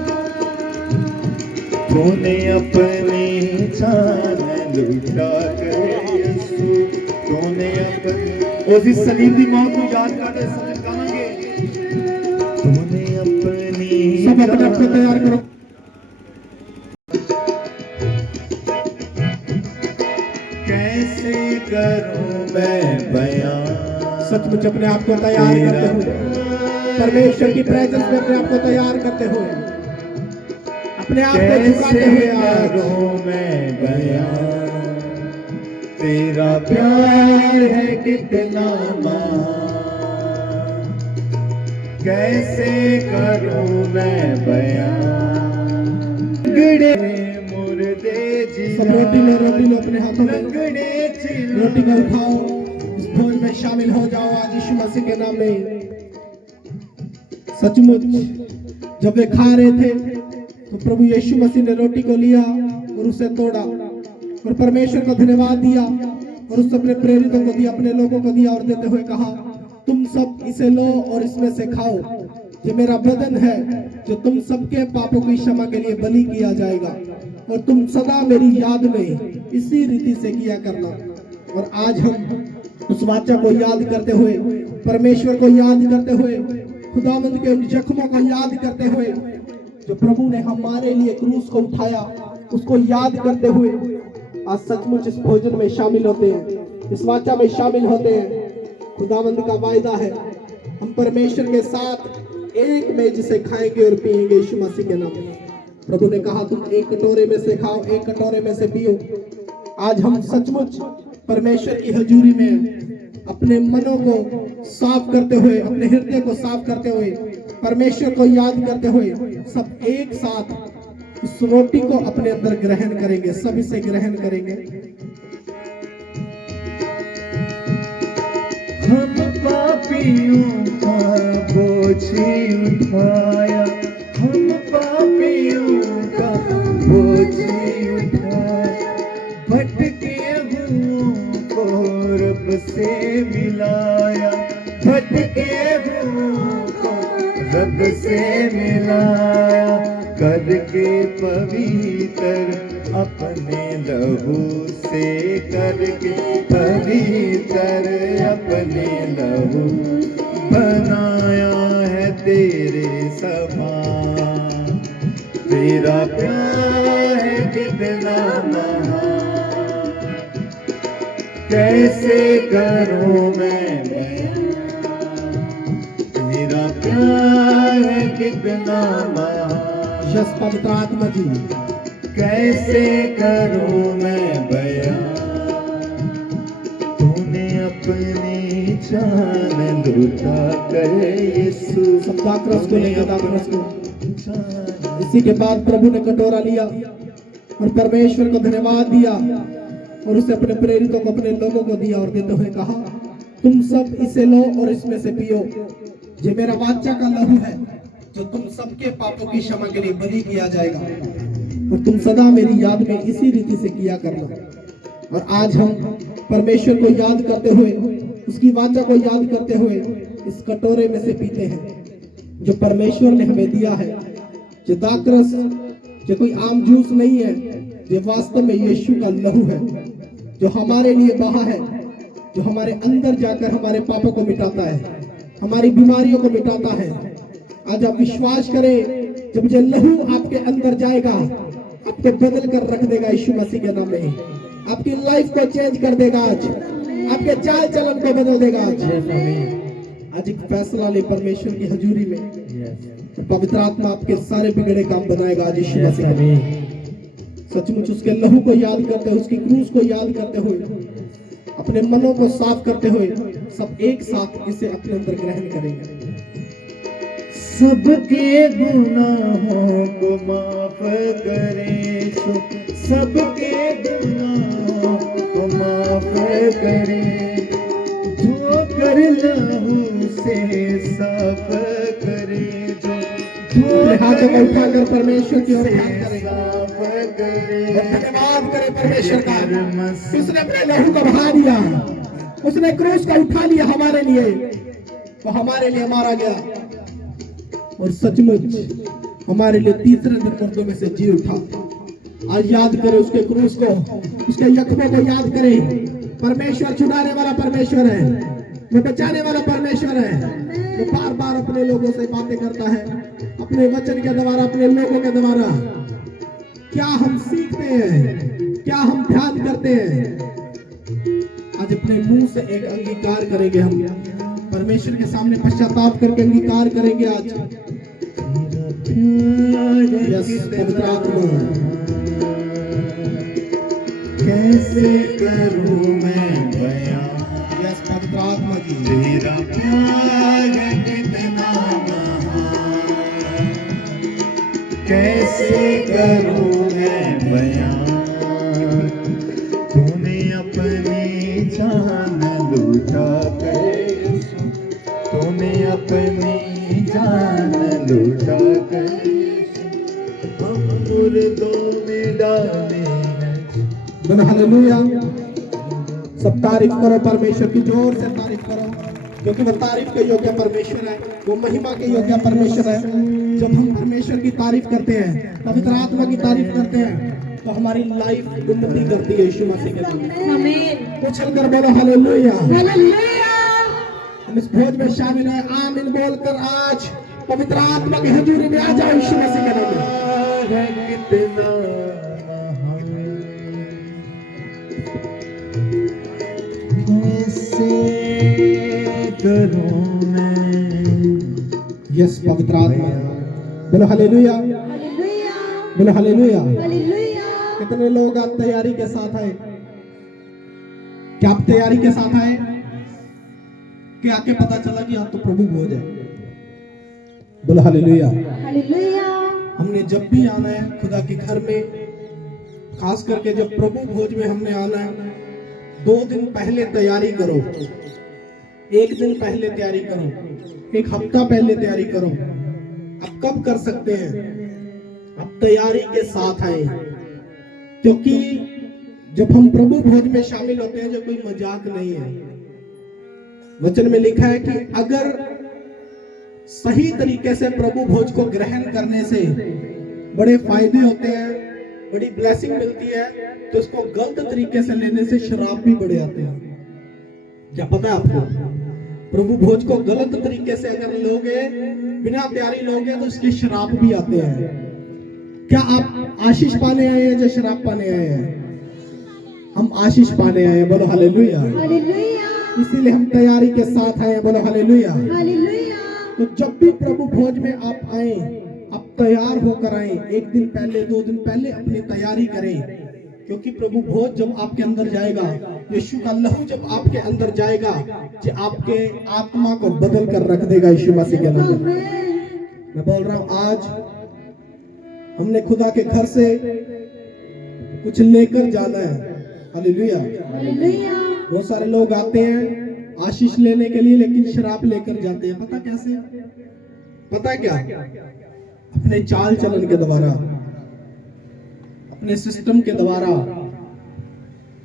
तूने अपनी जान लुटा कर यीशु, तूने अपनी उस सलीब की मौत को याद करते समय गाएंगे, तूने अपनी सब अपने आप को तैयार करो। कैसे करूं मैं बयान, सचमुच अपने आप को तैयार करते हुए, परमेश्वर की प्रेजेंस में अपने आप को तैयार करते हुए, अपने आप को झुकाते हुए करूं मैं बयान, तेरा प्यार है कितना महान, कैसे करूं मैं बयान, गड़े मुर्दे जी सब रोटी लो अपने हाथों में, रोटी को उठाओ, इस भोज में शामिल हो जाओ आज यीशु मसीह के नाम में। सचमुच जब वे खा रहे थे तो प्रभु यीशु मसीह ने रोटी को लिया और उसे तोड़ा और परमेश्वर को धन्यवाद दिया और उस अपने प्रेरितों को दिया, अपने लोगों को दिया और देते हुए कहा, तुम सब इसे लो और इसमें से खाओ, ये मेरा बदन है जो तुम सबके पापों की क्षमा के लिए बलि किया जाएगा, और तुम सदा मेरी याद में इसी रीति से किया करना। और आज हम उस वाचा को याद करते हुए, परमेश्वर को याद करते हुए, खुदावंद के उन जख्मों को याद करते हुए जो प्रभु ने हमारे लिए क्रूस को उठाया, उसको याद करते हुए आज सचमुच इस भोजन में शामिल होते हैं, इस वाचा में शामिल होते हैं। खुदावंद का वायदा है, हम परमेश्वर के साथ एक मेज से खाएंगे और पिएंगे यीशु मसीह के नाम में। प्रभु ने कहा तुम एक कटोरे में से खाओ, एक कटोरे में से पियो। आज हम सचमुच परमेश्वर की हजूरी में अपने मनों को साफ करते हुए, अपने हृदय को साफ करते हुए, परमेश्वर को याद करते हुए सब एक साथ इस रोटी को अपने अंदर ग्रहण करेंगे, सब इसे ग्रहण करेंगे। हम पापियों का बोझ उठाया, हम पापियों का बोझ उठाया, भटके हुओं को रब से मिलाया, भटके हुओं को रब से मिलाया, करके पवित्र अपने लहू से, करके पवित्र अपने लहू बनाया है तेरे समान, तेरा प्यार है कितना महान, कैसे करूं मैं बयान, तेरा प्यार है कितना महान, यस पवित्र आत्मा जी, कैसे करूं मैं बयान, तूने अपनी जान लुटा कर यीशु, सब दाखरस को लेंगे, दाखरस को। इसी के बाद प्रभु ने कटोरा लिया और परमेश्वर को धन्यवाद दिया और उसे अपने प्रेरितों को, अपने लोगों को दिया और देते हुए कहा, तुम सब इसे लो और इसमें से पियो, ये मेरा वाचा का लहू है जो तुम सबके पापों की क्षमा के लिए बलि किया जाएगा, और तुम सदा मेरी याद में इसी रीति से किया करना। और आज हम परमेश्वर को याद करते हुए, उसकी वाचा को याद करते हुए इस कटोरे में से पीते हैं जो परमेश्वर ने हमें दिया है। जो दाखरस जो कोई आम जूस नहीं है, ये वास्तव में यीशु का लहू है जो हमारे लिए बहा है, जो हमारे अंदर जाकर हमारे पापों को मिटाता है, हमारी बीमारियों को मिटाता है। आज आप विश्वास करें जब ये लहू आपके अंदर जाएगा, आपको बदल कर रख देगा यीशु मसीह के नाम में। आपकी लाइफ को चेंज कर देगा आज, आपके चाल चलन को बदल देगा आज। आज एक फैसला ले परमेश्वर की हजूरी में, तो पवित्र आत्मा आपके सारे बिगड़े काम बनाएगा आज यीशु मसीह के नाम। सचमुच उसके लहू को याद करते हुए, उसकी क्रूस को याद करते हुए, अपने मनों को साफ करते हुए सब एक साथ इसे अपने अंदर ग्रहण करेंगे। सबके गुनाहों को माफ करे, सबके गुनाहों को माफ करे, जो कर लहू से साफ करे, जो हाथों को उठाकर परमेश्वर की ओर ध्यान करें, धन्यवाद करें परमेश्वर का। उसने अपने लहू को बहा दिया, उसने क्रूस का उठा लिया हमारे लिए, वो हमारे लिए मारा गया और सचमुच हमारे लिए तीसरे दिन मर्दों में से जी उठा। आज याद करें उसके क्रूस को, उसके जख्मों को याद करें। परमेश्वर छुड़ाने वाला परमेश्वर है, वो बचाने वाला परमेश्वर है। वो बार बार अपने लोगों से बातें करता है, अपने वचन के द्वारा, अपने लोगों के द्वारा। क्या हम सीखते हैं, क्या हम ध्यान करते हैं? आज अपने मुंह से एक अंगीकार करेंगे, हम परमेश्वर के सामने पश्चाताप करके अंगीकार करेंगे आज। पवित्र आत्मा, कैसे करूं मैं बयां, पवित्र आत्मा जी, तेरा प्यार कितना महान, कैसे करूं मैं बयां, तूने अपनी जान लूटा कर, तूने अपनी जान लूटा कर, हम मुर्दों में डाले। हालेलुया। सब तारीफ करो परमेश्वर की, जोर से तारीफ करो, क्योंकि वो तारीफ के योग्य परमेश्वर है, वो महिमा के योग्य परमेश्वर है। जब हम परमेश्वर की तारीफ करते हैं, पवित्र आत्मा की तारीफ करते हैं, तो हमारी लाइफ उन्नति करती है यीशु मसीह के नाम में। आमीन। उछल कर बोलो हालेलुया। हालेलुया। हम इस भोज में शामिल हैं, आमीन बोलकर आज पवित्र आत्मा की हजूरी में आ जाओ यीशु मसीह के नाम में। कितना करूं मैं, यस पवित्र आत्मा, बोलो हालेलुया, हालेलुया। बोलो हालेलुया। हालेलुया। कितने लोग आप तैयारी के साथ आए? क्या आप तैयारी के साथ आए कि आके पता चला कि आप तो प्रभु भोज है? बोलो हालेलुया। हालेलुया। हमने जब भी आना है खुदा के घर में, खास करके जब प्रभु भोज में हमने आना है, 2 दिन पहले तैयारी करो, 1 दिन पहले तैयारी करो, 1 हफ्ता पहले तैयारी करो। अब कब कर सकते हैं? अब तैयारी के साथ आए, क्योंकि जब हम प्रभु भोज में शामिल होते हैं, जो कोई मजाक नहीं है। वचन में लिखा है कि अगर सही तरीके से प्रभु भोज को ग्रहण करने से बड़े फायदे होते हैं, बड़ी ब्लेसिंग मिलती है, तो इसको गलत तरीके से लेने से शराब भी बढ़ जाते हैं। क्या पता है आपको? प्रभु भोज को गलत तरीके से अगर लोगे, बिना तैयारी लोगे, तो इसके शराब भी आते हैं। क्या आप आशीष पाने आए हैं या शराब पाने आए हैं? हम आशीष पाने आए हैं, बोलो हालेलुया। हालेलुया। इसीलिए हम तैयारी के साथ आए हैं, बोलो हालेलुया। हालेलुया। तो जब भी प्रभु भोज में आप आए, आप तैयार होकर आए। 1 दिन पहले, 2 दिन पहले अपनी तैयारी करें, क्योंकि प्रभु भोज जब आपके अंदर जाएगा, यीशु का लहू जब आपके अंदर जाएगा, जो आपके आत्मा को बदल कर रख देगा यीशु मसीह के नाम में। मैं बोल रहा हूं, आज हमने खुदा के घर से कुछ लेकर जाना है। हालेलुया। हालेलुया। बहुत सारे लोग आते हैं आशीष लेने के लिए, लेकिन शराब लेकर जाते हैं। पता कैसे? पता क्या? अपने चाल चलन के द्वारा, अपने सिस्टम के द्वारा।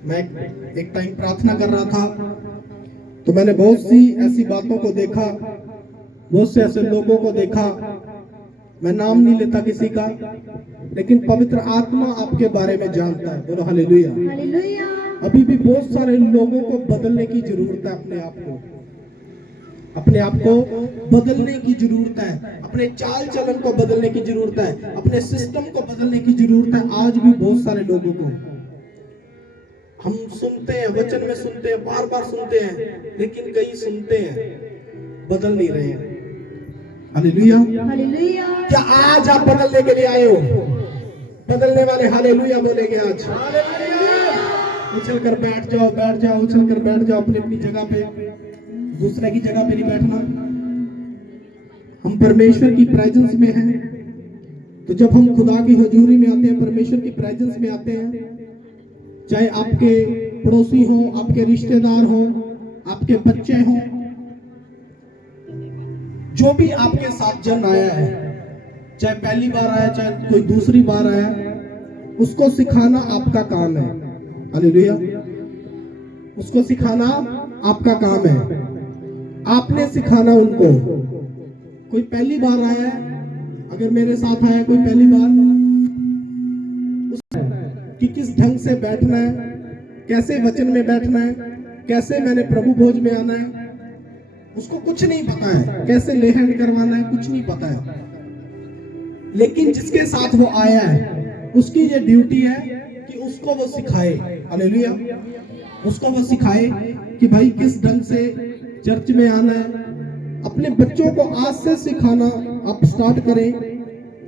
मैं एक टाइम प्रार्थना कर रहा था, तो मैंने बहुत सी ऐसी बातों को देखा, बहुत से ऐसे लोगों को देखा। मैं नाम नहीं लेता किसी का, लेकिन पवित्र आत्मा आपके बारे में जानता है, बोलो हालेलुया। हालेलुया। अभी भी बहुत सारे लोगों को बदलने की जरूरत है अपने आप को। अपने आप को बदलने की जरूरत है, अपने चाल चलन को बदलने की जरूरत है, अपने सिस्टम को बदलने की जरूरत है। आज भी बहुत सारे लोगों को हम सुनते हैं, वचन में सुनते हैं, बार बार सुनते हैं, लेकिन कई सुनते हैं, बदल नहीं रहे हैं। हालेलुया। हालेलुया। क्या आज आप बदलने के लिए आए हो? बदलने वाले हालेलुया बोलेंगे आज। उछल कर बैठ जाओ, बैठ जाओ, उछल कर बैठ जाओ अपनी अपनी जगह पे, दूसरे की जगह पे नहीं बैठना। हम परमेश्वर की प्रेजेंस में हैं, तो जब हम खुदा की हजूरी में आते हैं, परमेश्वर की प्रेजेंस में आते हैं, चाहे आपके पड़ोसी हो, आपके रिश्तेदार हो, आपके बच्चे हो, जो भी आपके साथ जन आया है, चाहे पहली बार आया, चाहे कोई दूसरी बार आया, उसको सिखाना आपका काम है। हालेलुया। उसको सिखाना आपका काम है। आपने सिखाना उनको। कोई पहली बार आया है, अगर मेरे साथ आया कोई पहली बार, कि किस ढंग से बैठना है, कैसे वचन में बैठना है, कैसे मैंने प्रभु भोज में आना है, उसको कुछ नहीं पता है, कैसे ले हैंड करवाना है, कुछ नहीं पता है। लेकिन जिसके साथ वो आया है, उसकी ये ड्यूटी है कि उसको वो सिखाए। हालेलुया। उसको वो सिखाए कि भाई किस ढंग से चर्च में आना है। अपने बच्चों को आज से सिखाना आप स्टार्ट करें।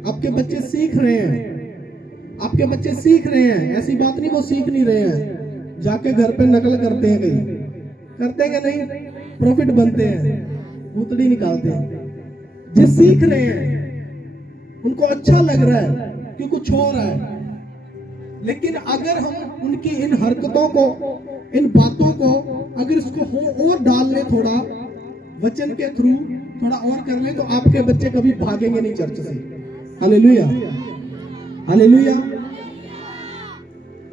आपके बच्चे सीख रहे हैं, आपके बच्चे सीख रहे हैं, ऐसी बात नहीं वो सीख नहीं रहे हैं, जाके घर पे नकल करते हैं, कहीं करते हैं कि नहीं, प्रॉफिट बनते हैं, भूतड़ी निकालते हैं। जो सीख रहे हैं उनको अच्छा लग रहा है कि कुछ हो रहा है, लेकिन अगर हम उनकी इन हरकतों को, इन बातों को अगर इसको हो और डाल ले, थोड़ा वचन के थ्रू थोड़ा और कर ले, तो आपके बच्चे कभी भागेंगे नहीं चर्च से। हालेलुया। हालेलुया।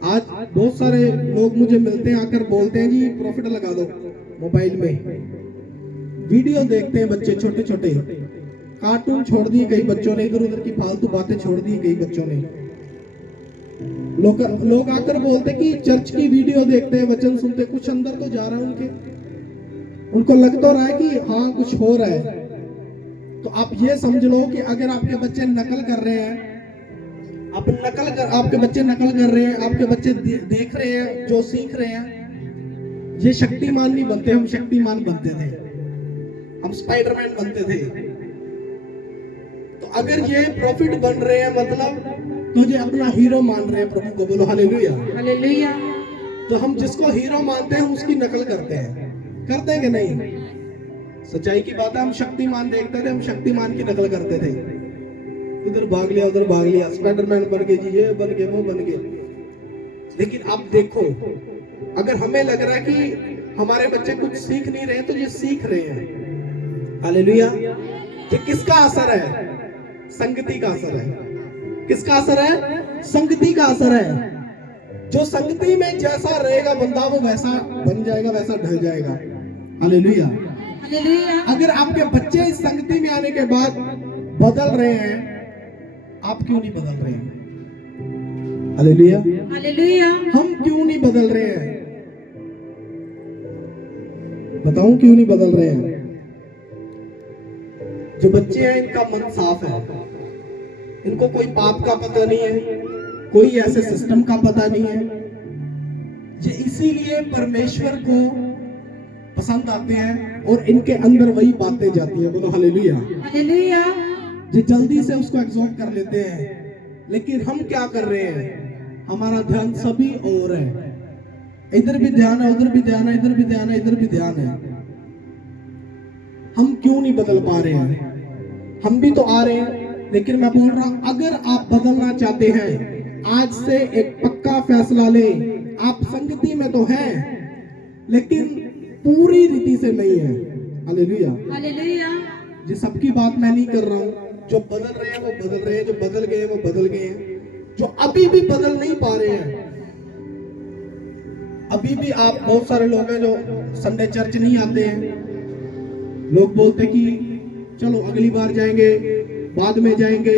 आज बहुत सारे लोग मुझे मिलते हैं, आकर बोलते हैं जी प्रॉफिट लगा दो मोबाइल में। वीडियो देखते हैं बच्चे, छोटे छोटे कार्टून छोड़ दिए कई बच्चों ने, इधर उधर की फालतू बातें छोड़ दी कई बच्चों ने। लोग आकर बोलते कि चर्च की वीडियो देखते हैं, वचन सुनते, कुछ अंदर तो जा रहा है उनके, उनको लग तो रहा है कि हाँ कुछ हो रहा है। तो आप ये समझ लो कि अगर आपके बच्चे नकल कर रहे हैं, आपके बच्चे नकल कर रहे हैं, आपके बच्चे देख रहे हैं, जो सीख रहे हैं, ये शक्तिमान नहीं बनते। हम शक्तिमान बनते थे, हम स्पाइडरमैन बनते थे। तो अगर ये प्रॉफिट बन रहे हैं, मतलब तो ये अपना हीरो मान रहे हैं प्रभु को। बोलो हालेलुया। हालेलुया। तो हम जिसको हीरो मानते हैं उसकी नकल करते हैं, करते हैं कि नहीं? सच्चाई की बात है, हम शक्तिमान देखते थे, हम शक्तिमान की नकल करते थे, इधर भाग लिया उधर भाग लिया, स्पाइडरमैन बन गए जी, ये बन गए वो बन गए। लेकिन अब देखो, अगर हमें लग रहा है कि हमारे बच्चे कुछ सीख नहीं रहे, तो ये सीख रहे हैं। हालेलुया। ये किसका असर है? संगति का असर है। किसका असर है? संगति का असर है। जो संगति में जैसा रहेगा बंदा, वो वैसा बन जाएगा, वैसा ढल जाएगा। हालेलुया। हालेलुया। अगर आपके बच्चे इस संगति में आने के बाद बदल रहे हैं, आप क्यों नहीं बदल रहे हैं? हालेलुया। हालेलुया। हम क्यों नहीं बदल रहे हैं? बताऊं क्यों नहीं बदल रहे हैं? जो बच्चे हैं इनका मन साफ है, इनको कोई पाप का पता नहीं है, कोई ऐसे सिस्टम का पता नहीं है। ये इसीलिए परमेश्वर को पसंद आते हैं और इनके अंदर वही बातें जाती है। बोलो हालेलुया। हालेलुया। जो जल्दी से उसको एब्जॉर्ब कर लेते हैं। लेकिन हम क्या कर रहे हैं? हमारा ध्यान सभी और है, इधर भी ध्यान है, उधर भी ध्यान है, इधर भी ध्यान है, इधर भी ध्यान है। हम क्यों नहीं बदल पा रहे हैं? हम भी तो आ रहे हैं, लेकिन मैं बोल रहा हूं, अगर आप बदलना चाहते हैं, आज से एक पक्का फैसला लें। आप संगति में तो हैं, लेकिन पूरी रीति से नहीं है। हालेलुया। हालेलुया। ये सबकी बात मैं नहीं कर रहा हूं। जो बदल रहे हैं वो बदल रहे हैं, जो बदल गए वो बदल गए हैं। जो अभी भी बदल नहीं पा रहे हैं, अभी भी आप, बहुत सारे लोग हैं जो संडे चर्च नहीं आते हैं। लोग बोलते कि चलो अगली बार जाएंगे, बाद में जाएंगे।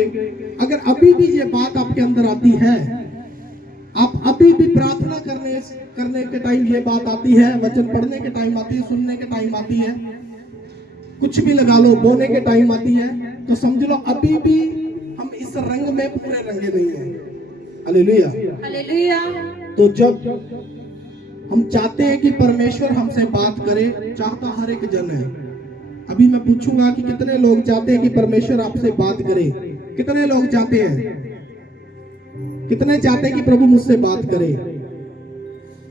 अगर अभी भी ये बात आपके अंदर आती है, आप अभी भी प्रार्थना करने के टाइम ये बात आती है, वचन पढ़ने के टाइम आती है, सुनने के टाइम आती है, कुछ भी लगा लो, बोने के टाइम आती है तो समझ लो अभी भी हम इस रंग में पूरे रंगे नहीं हैं। हालेलुया। हालेलुया। तो जब हम चाहते हैं कि परमेश्वर हमसे बात करे, चाहता हर एक जन है। अभी मैं पूछूंगा कि कितने लोग चाहते हैं कि परमेश्वर आपसे बात करे? कितने लोग चाहते हैं? कितने चाहते हैं कि प्रभु मुझसे बात करे?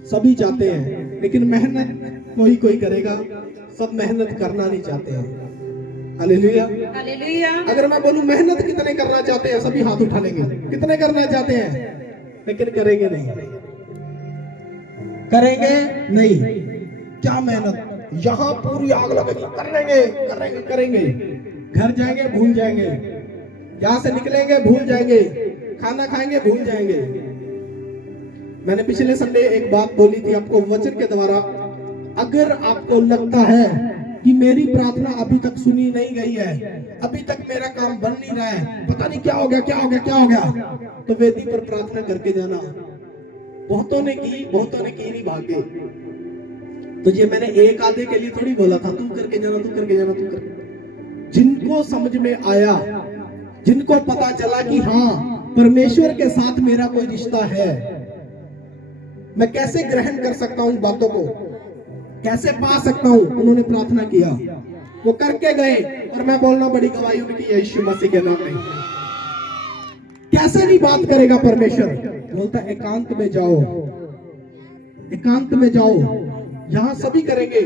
सभी चाहते हैं, लेकिन मेहनत कोई कोई करेगा, सब मेहनत करना नहीं चाहते हैं। हालेलुया। हालेलुया। अगर मैं बोलूं मेहनत कितने करना चाहते हैं, सभी हाथ उठा लेंगे। कितने करना चाहते हैं? लेकिन करेंगे नहीं, करेंगे नहीं। क्या मेहनत, यहाँ पूरी आग लगेगी, करेंगे करेंगे करेंगे, घर जाएंगे भूल जाएंगे, यहाँ से निकलेंगे भूल जाएंगे, खाना खाएंगे भूल जाएंगे। मैंने पिछले संडे एक बात बोली थी आपको वचन के द्वारा, अगर आपको लगता है कि मेरी प्रार्थना अभी तक सुनी नहीं गई है, अभी तक मेरा काम बन नहीं रहा है, पता नहीं क्या हो गया क्या हो गया क्या हो गया, तो वेदी पर प्रार्थना करके जाना। बहुतों ने की नहीं भागे। तो ये मैंने एक आधे के लिए थोड़ी बोला था, तू करके जाना तू करके जाना तू करके। जिनको समझ में आया, जिनको पता चला कि हाँ परमेश्वर के साथ मेरा कोई रिश्ता है, मैं कैसे ग्रहण कर सकता हूँ बातों को, कैसे पा सकता हूँ, उन्होंने प्रार्थना किया, वो करके गए। और मैं बोलना बड़ी गवाही उनकी यीशु मसीह के नाम में। कैसे नहीं बात करेगा परमेश्वर? बोलता एकांत में जाओ, एकांत में जाओ, यहां सभी करेंगे।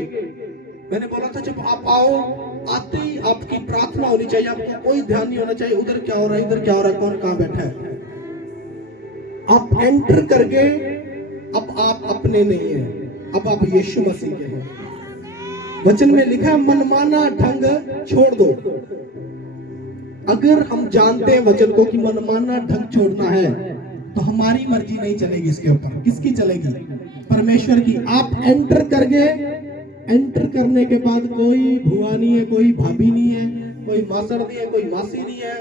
मैंने बोला था जब आप आओ, आते ही आपकी प्रार्थना होनी चाहिए, आपको कोई ध्यान नहीं होना चाहिए उधर क्या हो रहा है इधर क्या हो रहा है, कौन कहां बैठा है। आप एंटर करके अब आप अपने नहीं है, अब आप यीशु मसीह के हैं। वचन में लिखा है मनमाना ढंग छोड़ दो। अगर हम जानते हैं वचन को कि मनमाना ढंग छोड़ना है, तो हमारी मर्जी नहीं चलेगी इसके ऊपर। किसकी चलेगी? परमेश्वर की। आप एंटर करके, एंटर करने के बाद कोई भुआ नहीं है, कोई भाभी नहीं है, कोई मासड़ नहीं है, कोई मासी नहीं है,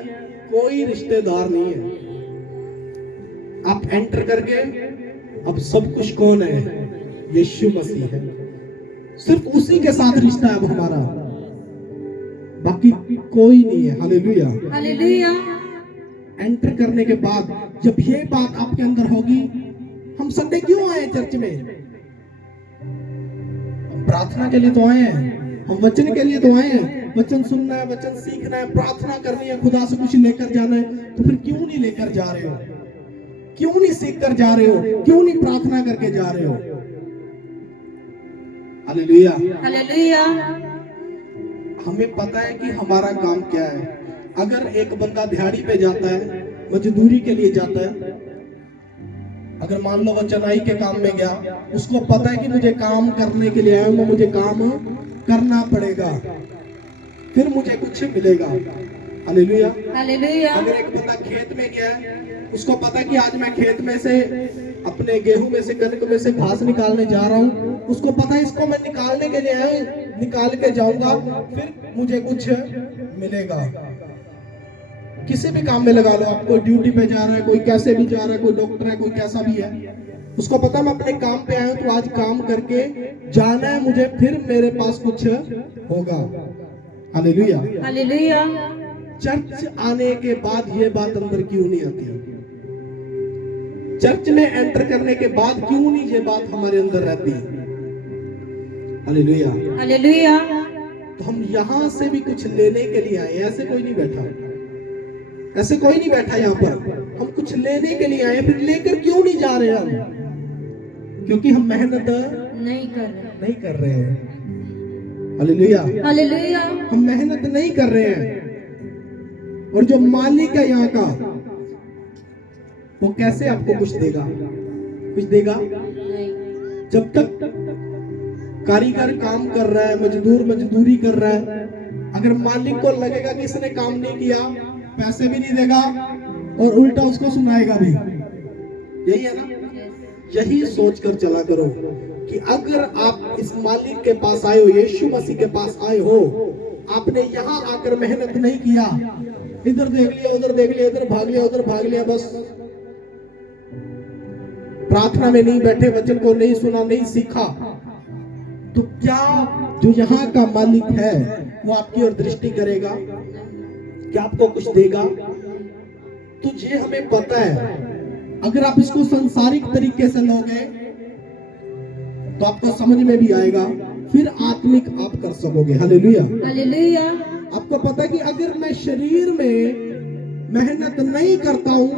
कोई रिश्तेदार नहीं है। आप एंटर करके अब सब कुछ कौन है? यीशु मसीह है। सिर्फ उसी के साथ रिश्ता है अब हमारा, बाकी कोई नहीं है। हालेलुया। हालेलुया। एंटर करने के बाद जब ये बात आपके अंदर होगी, हम संडे क्यों आए चर्च में? हम प्रार्थना के लिए तो आए हैं, हम वचन के लिए तो आए हैं। वचन सुनना है, वचन सीखना है, प्रार्थना करनी है, खुदा से कुछ लेकर जाना है। तो फिर क्यों नहीं लेकर जा रहे हो? क्यों नहीं सीख कर जा रहे हो? क्यों नहीं प्रार्थना करके जा रहे हो? हालेलुया। हालेलुया। हमें पता है कि हमारा काम क्या है। अगर एक बंदा दिहाड़ी पे जाता है, मजदूरी के लिए जाता है, अगर मान लो वो चनाई के काम में गया, उसको पता है कि मुझे काम करने के लिए आया हूं, मुझे काम करना पड़ेगा, फिर मुझे कुछ मिलेगा। हालेलुया। हालेलुया। अगर एक बंदा खेत में गया है, उसको पता है कि आज मैं खेत में से अपने गेहूं में से, कनक में से घास निकालने जा रहा हूं, उसको पता है इसको मैं निकालने के लिए आया हूं, निकाल के जाऊंगा, फिर मुझे कुछ मिलेगा। किसी भी काम में लगा लो, आप कोई ड्यूटी पे जा रहा है, कोई कैसे भी जा रहा है, कोई डॉक्टर है, कोई कैसा भी है, उसको पता है मैं अपने काम पे आया हूं, तो आज काम करके जाना है मुझे, फिर मेरे पास कुछ होगा। हालेलुया। हालेलुया। चर्च आने के बाद ये बात अंदर क्यों नहीं आती? चर्च में एंटर करने के बाद क्यों नहीं ये बात हमारे अंदर रहती? हालेलुया। हालेलुया। तो हम यहां से भी कुछ लेने के लिए आए, ऐसे कोई नहीं बैठा, ऐसे कोई नहीं बैठा यहाँ पर। हम कुछ लेने के लिए आए, फिर लेकर क्यों नहीं जा रहे हम? क्योंकि हम मेहनत नहीं कर रहे हैं। हालेलुया। हालेलुया। हम मेहनत नहीं कर रहे हैं। और जो मालिक है यहाँ का, वो कैसे आपको कुछ देगा? कुछ देगा? जब तक कारीगर काम कर रहा है, मजदूर मजदूरी कर रहा है, अगर मालिक को लगेगा कि इसने काम नहीं किया, पैसे भी नहीं देगा और उल्टा उसको सुनाएगा भी। यही है ना? यही सोचकर चला करो कि अगर आप इस मालिक के पास आए हो, यीशु मसीह के पास आए हो, आपने यहाँ आकर मेहनत नहीं किया, इधर देख लिया, उधर देख लिया, इधर भाग लिया, उधर भाग लिया, बस प्रार्थना में नहीं बैठे, वचन को नहीं सुना, नहीं सीखा, तो क्या जो यहाँ का मालिक है वो आपकी ओर दृष्टि करेगा, कि आपको कुछ देगा। तो ये हमें पता है, अगर आप इसको संसारिक तरीके से लोगे तो आपको समझ में भी आएगा, फिर आत्मिक आप कर सकोगे। हालेलुया। हालेलुया। आपको पता है कि अगर मैं शरीर में मेहनत नहीं करता हूं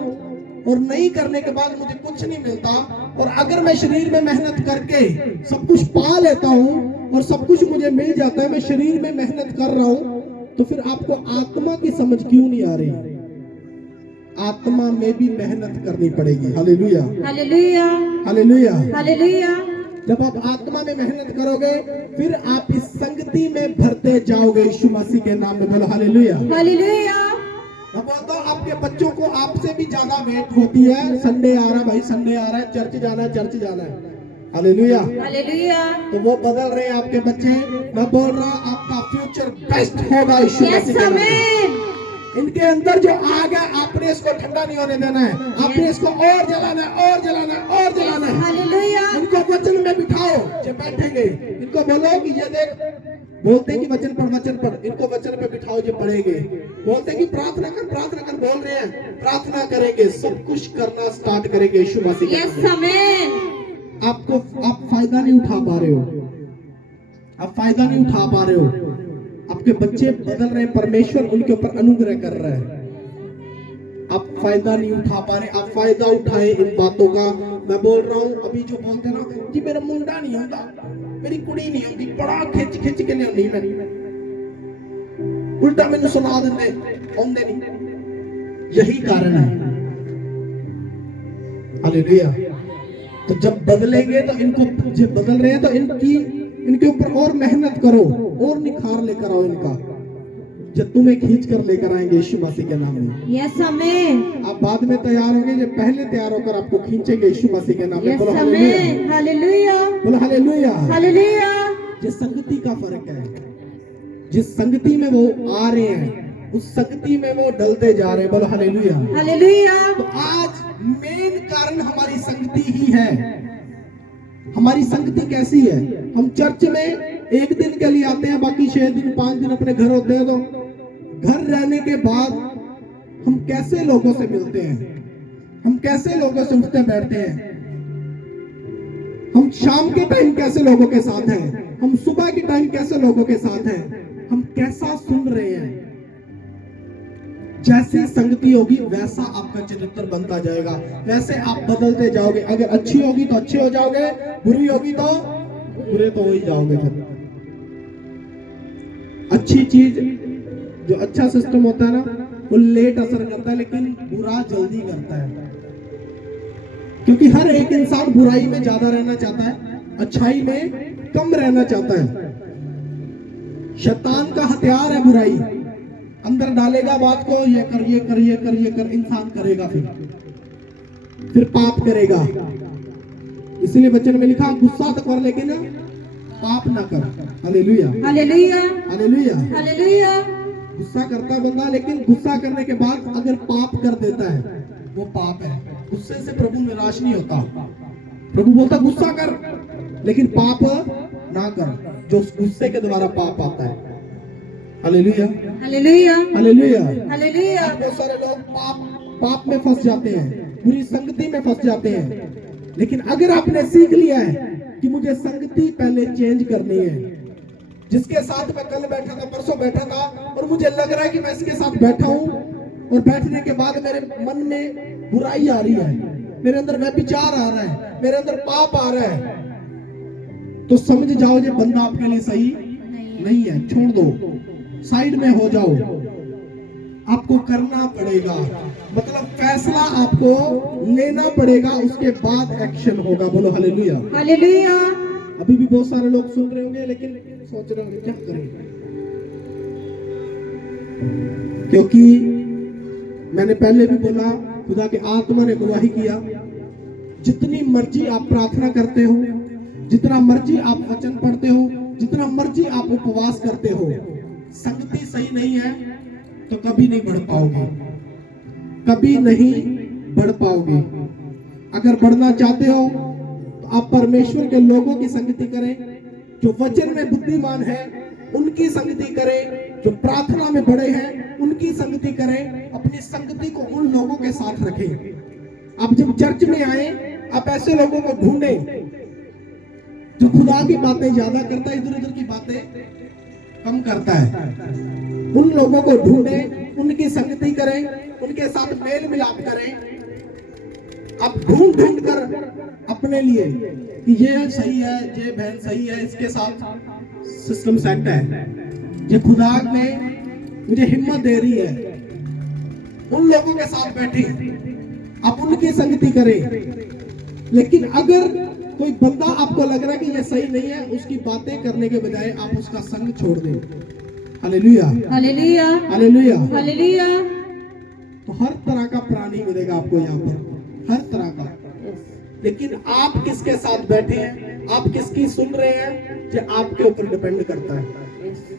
और नहीं करने के बाद मुझे कुछ नहीं मिलता, और अगर मैं शरीर में मेहनत करके सब कुछ पा लेता हूं और सब कुछ मुझे मिल जाता है, मैं शरीर में मेहनत कर रहा हूं, तो फिर आपको आत्मा की समझ क्यों नहीं आ रही? आत्मा में भी मेहनत करनी पड़ेगी। हालेलुया। हालेलुया। हालेलुया। हालेलुया। जब आप आत्मा में मेहनत करोगे, फिर आप इस संगति में भरते जाओगे यीशु मसीह के नाम में। बोलो हालेलुया। हालेलुया। मैं बोलता हूँ, आपके बच्चों को आपसे भी ज्यादा वेट होती है, संडे आ रहा है भाई, संडे आ रहा है, चर्च जाना है, चर्च जाना है। हालेलुया। हालेलुया। तो वो बदल रहे हैं आपके बच्चे। मैं बोल रहा हूँ, आपका फ्यूचर बेस्ट होगा यीशु यस मसीह के नाम में। आमीन। इनके अंदर जो आग है, आपने इसको ठंडा नहीं होने देना है, आपने इसको और जलाना है, और जलाना है, और जलाना है। हालेलुया। इनको वचन में बिठाओ, जो बैठेंगे इनको बोलो कि ये देख, बोलते हैं कि वचन पढ़, वचन पढ़, इनको वचन पे बिठाओ, जो पढ़ेंगे। बोलते हैं कि प्रार्थना कर, प्रार्थना कर, बोल रहे हैं, प्रार्थना करेंगे, सब कुछ करना स्टार्ट करेंगे यीशु मसीह के यस नाम में। आमीन। आप फायदा नहीं उठा पा रहे हो, आप फायदा नहीं उठा पा रहे हो। आपके बच्चे बदल रहे हैं, परमेश्वर उनके ऊपर अनुग्रह कर रहा है, आप फायदा नहीं उठा पा रहे। आप फायदा उठाए इन बातों का। मैं बोल रहा हूँ, अभी जो बोलते हैं ना जी मेरा मुंडा नहीं होता, मेरी कुड़ी नहीं होती, बड़ा खिंच खिंच के नहीं होती, मैं उल्टा मैंने सुना देते आਉਂਦੇ नहीं। यही कारण है। हालेलुया। तो जब बदलेंगे तो इनको, जो बदल रहे हैं तो इनके ऊपर और मेहनत करो, और निखार लेकर आओ इनका, जब तुम्हें खींच कर लेकर आएंगे यीशु मसीह के नाम में। यस आमीन। आप बाद में तैयार होंगे, जो पहले तैयार होकर आपको खींचेंगे यीशु मसीह के नाम में। यस बोलो हालेलुया। आमीन। हालेलुया। बोलो हालेलुया। हालेलुया। जिस संगति का फर्क है, जिस संगति में वो आ रहे हैं, उस संगति में वो डलते जा रहे हैं। बोलो हालेलुया। हालेलुया। तो आज मेन कारण हमारी संगति ही है। हमारी संगति कैसी है? हम चर्च में एक दिन के लिए आते हैं, बाकी 6 दिन 5 दिन अपने घर होते हैं। तो घर रहने के बाद हम कैसे लोगों से मिलते हैं, हम कैसे लोगों से उठते बैठते हैं, हम शाम के टाइम कैसे लोगों के साथ हैं, हम सुबह के टाइम कैसे लोगों के साथ हैं, हम कैसा सुन रहे हैं। जैसी संगति होगी वैसा आपका चरित्र बनता जाएगा, वैसे आप बदलते जाओगे। अगर अच्छी होगी तो अच्छे हो जाओगे, बुरी होगी तो बुरे तो हो ही जाओगे। फिर अच्छी चीज, जो अच्छा सिस्टम होता है ना, वो लेट असर करता है, लेकिन बुरा जल्दी करता है। क्योंकि हर एक इंसान बुराई में ज्यादा रहना चाहता है, अच्छाई में कम रहना चाहता है। शैतान का हथियार है बुराई, अंदर डालेगा बात को, ये कर, ये कर, ये कर, ये कर, इंसान करेगा, फिर पाप करेगा। इसलिए वचन में लिखा, गुस्सा तो कर लेकिन पाप ना कर। हालेलुया। हालेलुया। हालेलुया। हालेलुया। गुस्सा करता है बंदा, लेकिन गुस्सा करने के बाद अगर पाप कर देता है, वो पाप है। गुस्से से प्रभु निराश नहीं होता। प्रभु बोलता गुस्सा कर, लेकिन पाप ना कर, जो उस गुस्से के द्वारा पाप आता है। हालेलुया। हालेलुया। हालेलुया। हालेलुया। बहुत सारे लोग पाप में फंस जाते हैं, बुरी संगति में फंस जाते हैं। लेकिन अगर आपने सीख लिया है कि मुझे संगति पहले चेंज करनी है, जिसके साथ मैं कल बैठा था, परसों बैठा था, और मुझे लग रहा है कि मैं इसके साथ बैठा हूं, और बैठने के बाद मेरे मन में बुराई आ रही है, मेरे अंदर व्यभिचार आ रहा है, मेरे अंदर पाप आ रहा है, तो समझ जाओ ये बंदा आपके लिए सही नहीं है। छोड़ दो, साइड में हो जाओ। आपको करना पड़ेगा, मतलब फैसला आपको लेना पड़ेगा, उसके बाद एक्शन होगा। बोलो हालेलुया। हालेलुया। अभी भी बहुत सारे लोग सुन रहे होंगे, लेकिन सोच रहे होंगे क्या करें, क्योंकि मैंने पहले भी बोला, खुदा के आत्मा ने गवाही किया, जितनी मर्जी आप प्रार्थना करते हो, जितना मर्जी आप वचन पढ़ते हो, जितना मर्जी आप उपवास करते हो, संगति सही नहीं है तो कभी नहीं बढ़ पाओगे, कभी नहीं बढ़ पाओगे। अगर बढ़ना चाहते हो तो आप परमेश्वर के लोगों की संगति करें, जो वचन में बुद्धिमान है, उनकी संगति करें। जो प्रार्थना में बड़े हैं उनकी संगति करें। अपनी संगति को उन लोगों के साथ रखें। आप जब चर्च में आए, आप ऐसे लोगों को ढूंढें जो खुदा की बातें ज्यादा करता है, इधर उधर की बातें कम करता है। उन लोगों को ढूंढें, उनकी संगति करें, उनके साथ मेल मिलाप करें। आप ढूंढ ढूंढ कर अपने लिए कि ये सही है, ये बहन सही है, इसके साथ सिस्टम सेट है, ये खुदा ने मुझे हिम्मत दे रही है, उन लोगों के साथ बैठे आप उनकी संगति करें। लेकिन अगर कोई बंदा आपको लग रहा है कि ये सही नहीं है, उसकी बातें करने के बजाय आप उसका संग छोड़ दें। Hallelujah, hallelujah, hallelujah, hallelujah. तो हर तरह का प्राणी मिलेगा आपको यहाँ पर, हर तरह का। लेकिन आप किसके साथ बैठे हैं, आप किसकी सुन रहे हैं, ये आपके ऊपर डिपेंड करता है।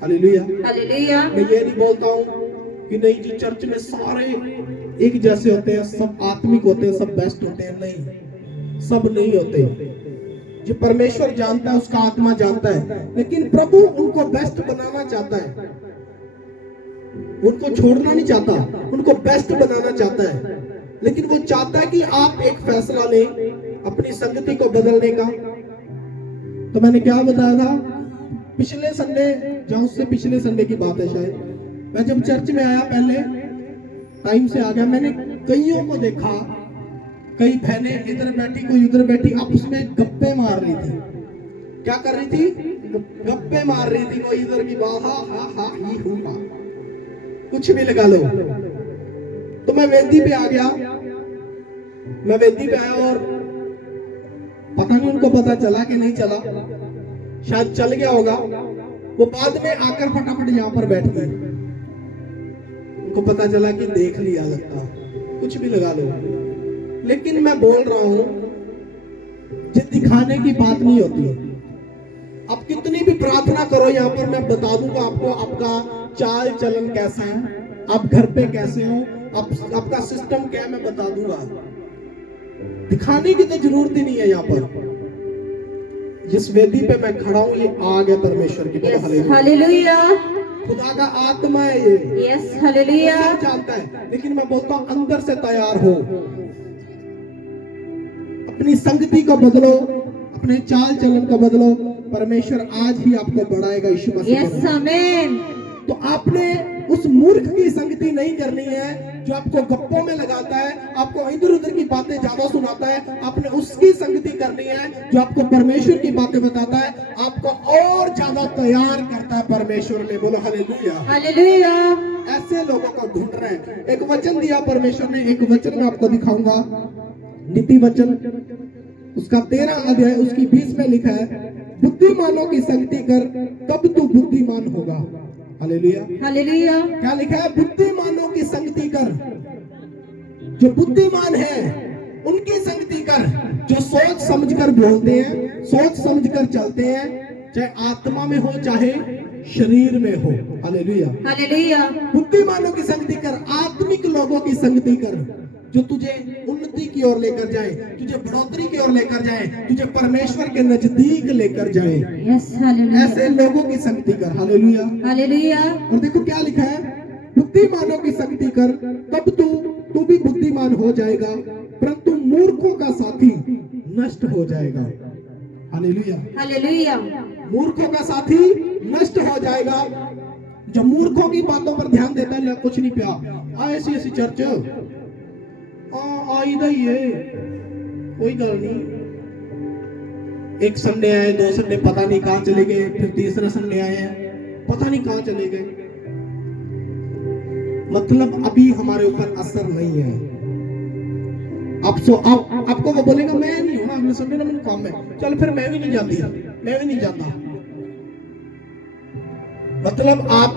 Hallelujah, hallelujah. मैं ये नहीं बोलता हूँ कि नहीं जी चर्च में सारे एक जैसे होते हैं, सब आत्मिक होते हैं, सब बेस्ट होते हैं। नहीं, सब नहीं होते। जो परमेश्वर जानता है उसका आत्मा जानता है, लेकिन प्रभु उनको बेस्ट बनाना चाहता है, उनको छोड़ना नहीं चाहता, उनको बेस्ट बनाना चाहता है। लेकिन वो चाहता है कि आप एक फैसला लें अपनी संगति को बदलने का। तो मैंने क्या बताया था पिछले संडे, जहां उससे पिछले संडे की बात है शायद, मैं जब चर्च में आया, पहले टाइम से आ गया, मैंने कईयों को देखा, कई बहनें इधर बैठी, कोई उधर बैठी, आपस में गप्पे मार रही थी। क्या कर रही थी? गप्पे मार रही थी। कोई इधर की बात, हा हा हा ही हूँ, कुछ भी लगा लो। तो मैं वेदी पे आ गया, मैं वेदी पे आया और पता नहीं उनको पता चला कि नहीं चला, शायद चल गया होगा। वो बाद में आकर फटाफट यहाँ पर बैठ गए, उनको पता चला कि देख लिया लगता, कुछ भी लगा लो। लेकिन मैं बोल रहा हूं, ये दिखाने की बात नहीं होती। आप कितनी भी प्रार्थना करो, यहाँ पर मैं बता दूंगा आपको आपका चाल चलन कैसा है, आप घर पे कैसे हो, आपका सिस्टम क्या है, मैं बता दूंगा। दिखाने की तो जरूरत ही नहीं है। यहाँ पर जिस वेदी पे मैं खड़ा हूँ, ये आ गया परमेश्वर की तरफ। हालेलुया, खुदा का आत्मा है ये। Yes, hallelujah. सब जानता है, लेकिन मैं बोलता हूँ अंदर से तैयार हो, अपनी संगति को बदलो, अपने चाल चलन को बदलो। परमेश्वर आज ही आपको बढ़ाएगा यीशु मसीह। यस, आमीन। तो आपने उस मूर्ख की संगति नहीं करनी है जो आपको गप्पों में लगाता है, आपको इधर उधर की बातें ज्यादा सुनाता है। आपने उसकी संगति करनी है जो आपको परमेश्वर की बातें बताता है, आपको और ज्यादा तैयार करता है परमेश्वर में। बोलो हालेलुया, हालेलुया। ऐसे लोगों को ढूंढ रहे हैं। एक वचन दिया परमेश्वर ने, एक वचन में आपको दिखाऊंगा, नीति वचन उसका 13 अध्याय उसकी 20 में लिखा है, बुद्धिमानों की संगति कर तब तू बुद्धिमान होगा। Hallelujah, hallelujah. क्या लिखा है? बुद्धिमानों की संगति कर। जो बुद्धिमान है उनकी संगति कर, जो सोच समझकर बोलते हैं, सोच समझकर चलते हैं, चाहे आत्मा में हो चाहे शरीर में हो। Hallelujah, hallelujah. बुद्धिमानों की संगति कर, आत्मिक लोगों की संगति कर, जो तुझे उन्नति की ओर लेकर जाए, तुझे बढ़ोतरी की ओर लेकर जाए, तुझे परमेश्वर के नजदीक लेकर जाए। Yes, hallelujah. ऐसे लोगों की संगति कर। Hallelujah, hallelujah. और देखो क्या लिखा है, बुद्धिमानों की संगति कर तब तू भी बुद्धिमान हो जाएगा, परंतु मूर्खों का साथी नष्ट हो जाएगा। Hallelujah, hallelujah. मूर्खों का साथी नष्ट हो जाएगा। जो मूर्खों की बातों पर ध्यान देता है, कुछ नहीं पिया, ऐसी ऐसी चर्च आई ही है, कोई गल नहीं। एक संडे आए, 2 संडे पता नहीं कहां चले गए, फिर तीसरा संडे आए हैं, पता नहीं कहां चले गए। मतलब अभी हमारे ऊपर असर नहीं है। आपको वो बोलेगा मैं नहीं हूं ना, अगले संडे ना मेरे काम है, चल फिर मैं भी नहीं जाती, मैं भी नहीं जाता। मतलब आप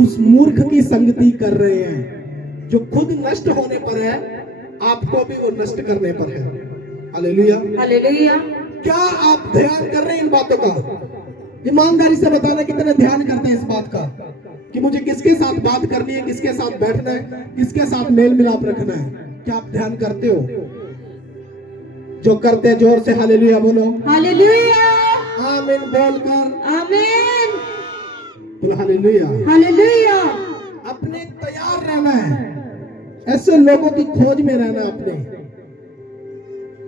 उस मूर्ख की संगति कर रहे हैं जो खुद नष्ट होने पर है, आपको भी वो नष्ट करने पर है। Hallelujah, hallelujah. क्या आप ध्यान कर रहे हैं इन बातों का? ईमानदारी से बताना कितना ध्यान करते हैं इस बात का कि मुझे किसके साथ बात करनी है, किसके साथ बैठना है, किसके साथ मेल मिलाप रखना है। क्या आप ध्यान करते हो? जो करते हैं जोर से हालेलुया बोलो। हालेलुया। आमीन बोलकर। आमीन। बोलो हालेलुया। हालेलुया। अपने तैयार रहना है, ऐसे लोगों की खोज में रहना है अपने,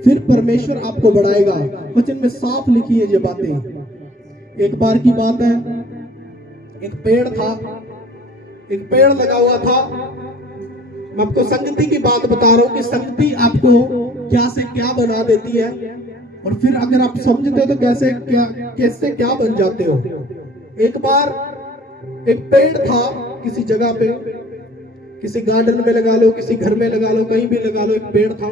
फिर परमेश्वर आपको बढ़ाएगा। वचन में साफ लिखी है ये बातें। एक बार की बात है, एक पेड़ था, एक पेड़ लगा हुआ था। मैं आपको संगति की बात बता रहा हूं कि संगति आपको क्या से क्या बना देती है, और फिर अगर आप समझते हो तो कैसे क्या बन जाते हो। एक बार एक पेड़ था किसी जगह पे, किसी गार्डन में लगा लो, किसी घर में लगा लो, कहीं भी लगा लो, एक पेड़ था,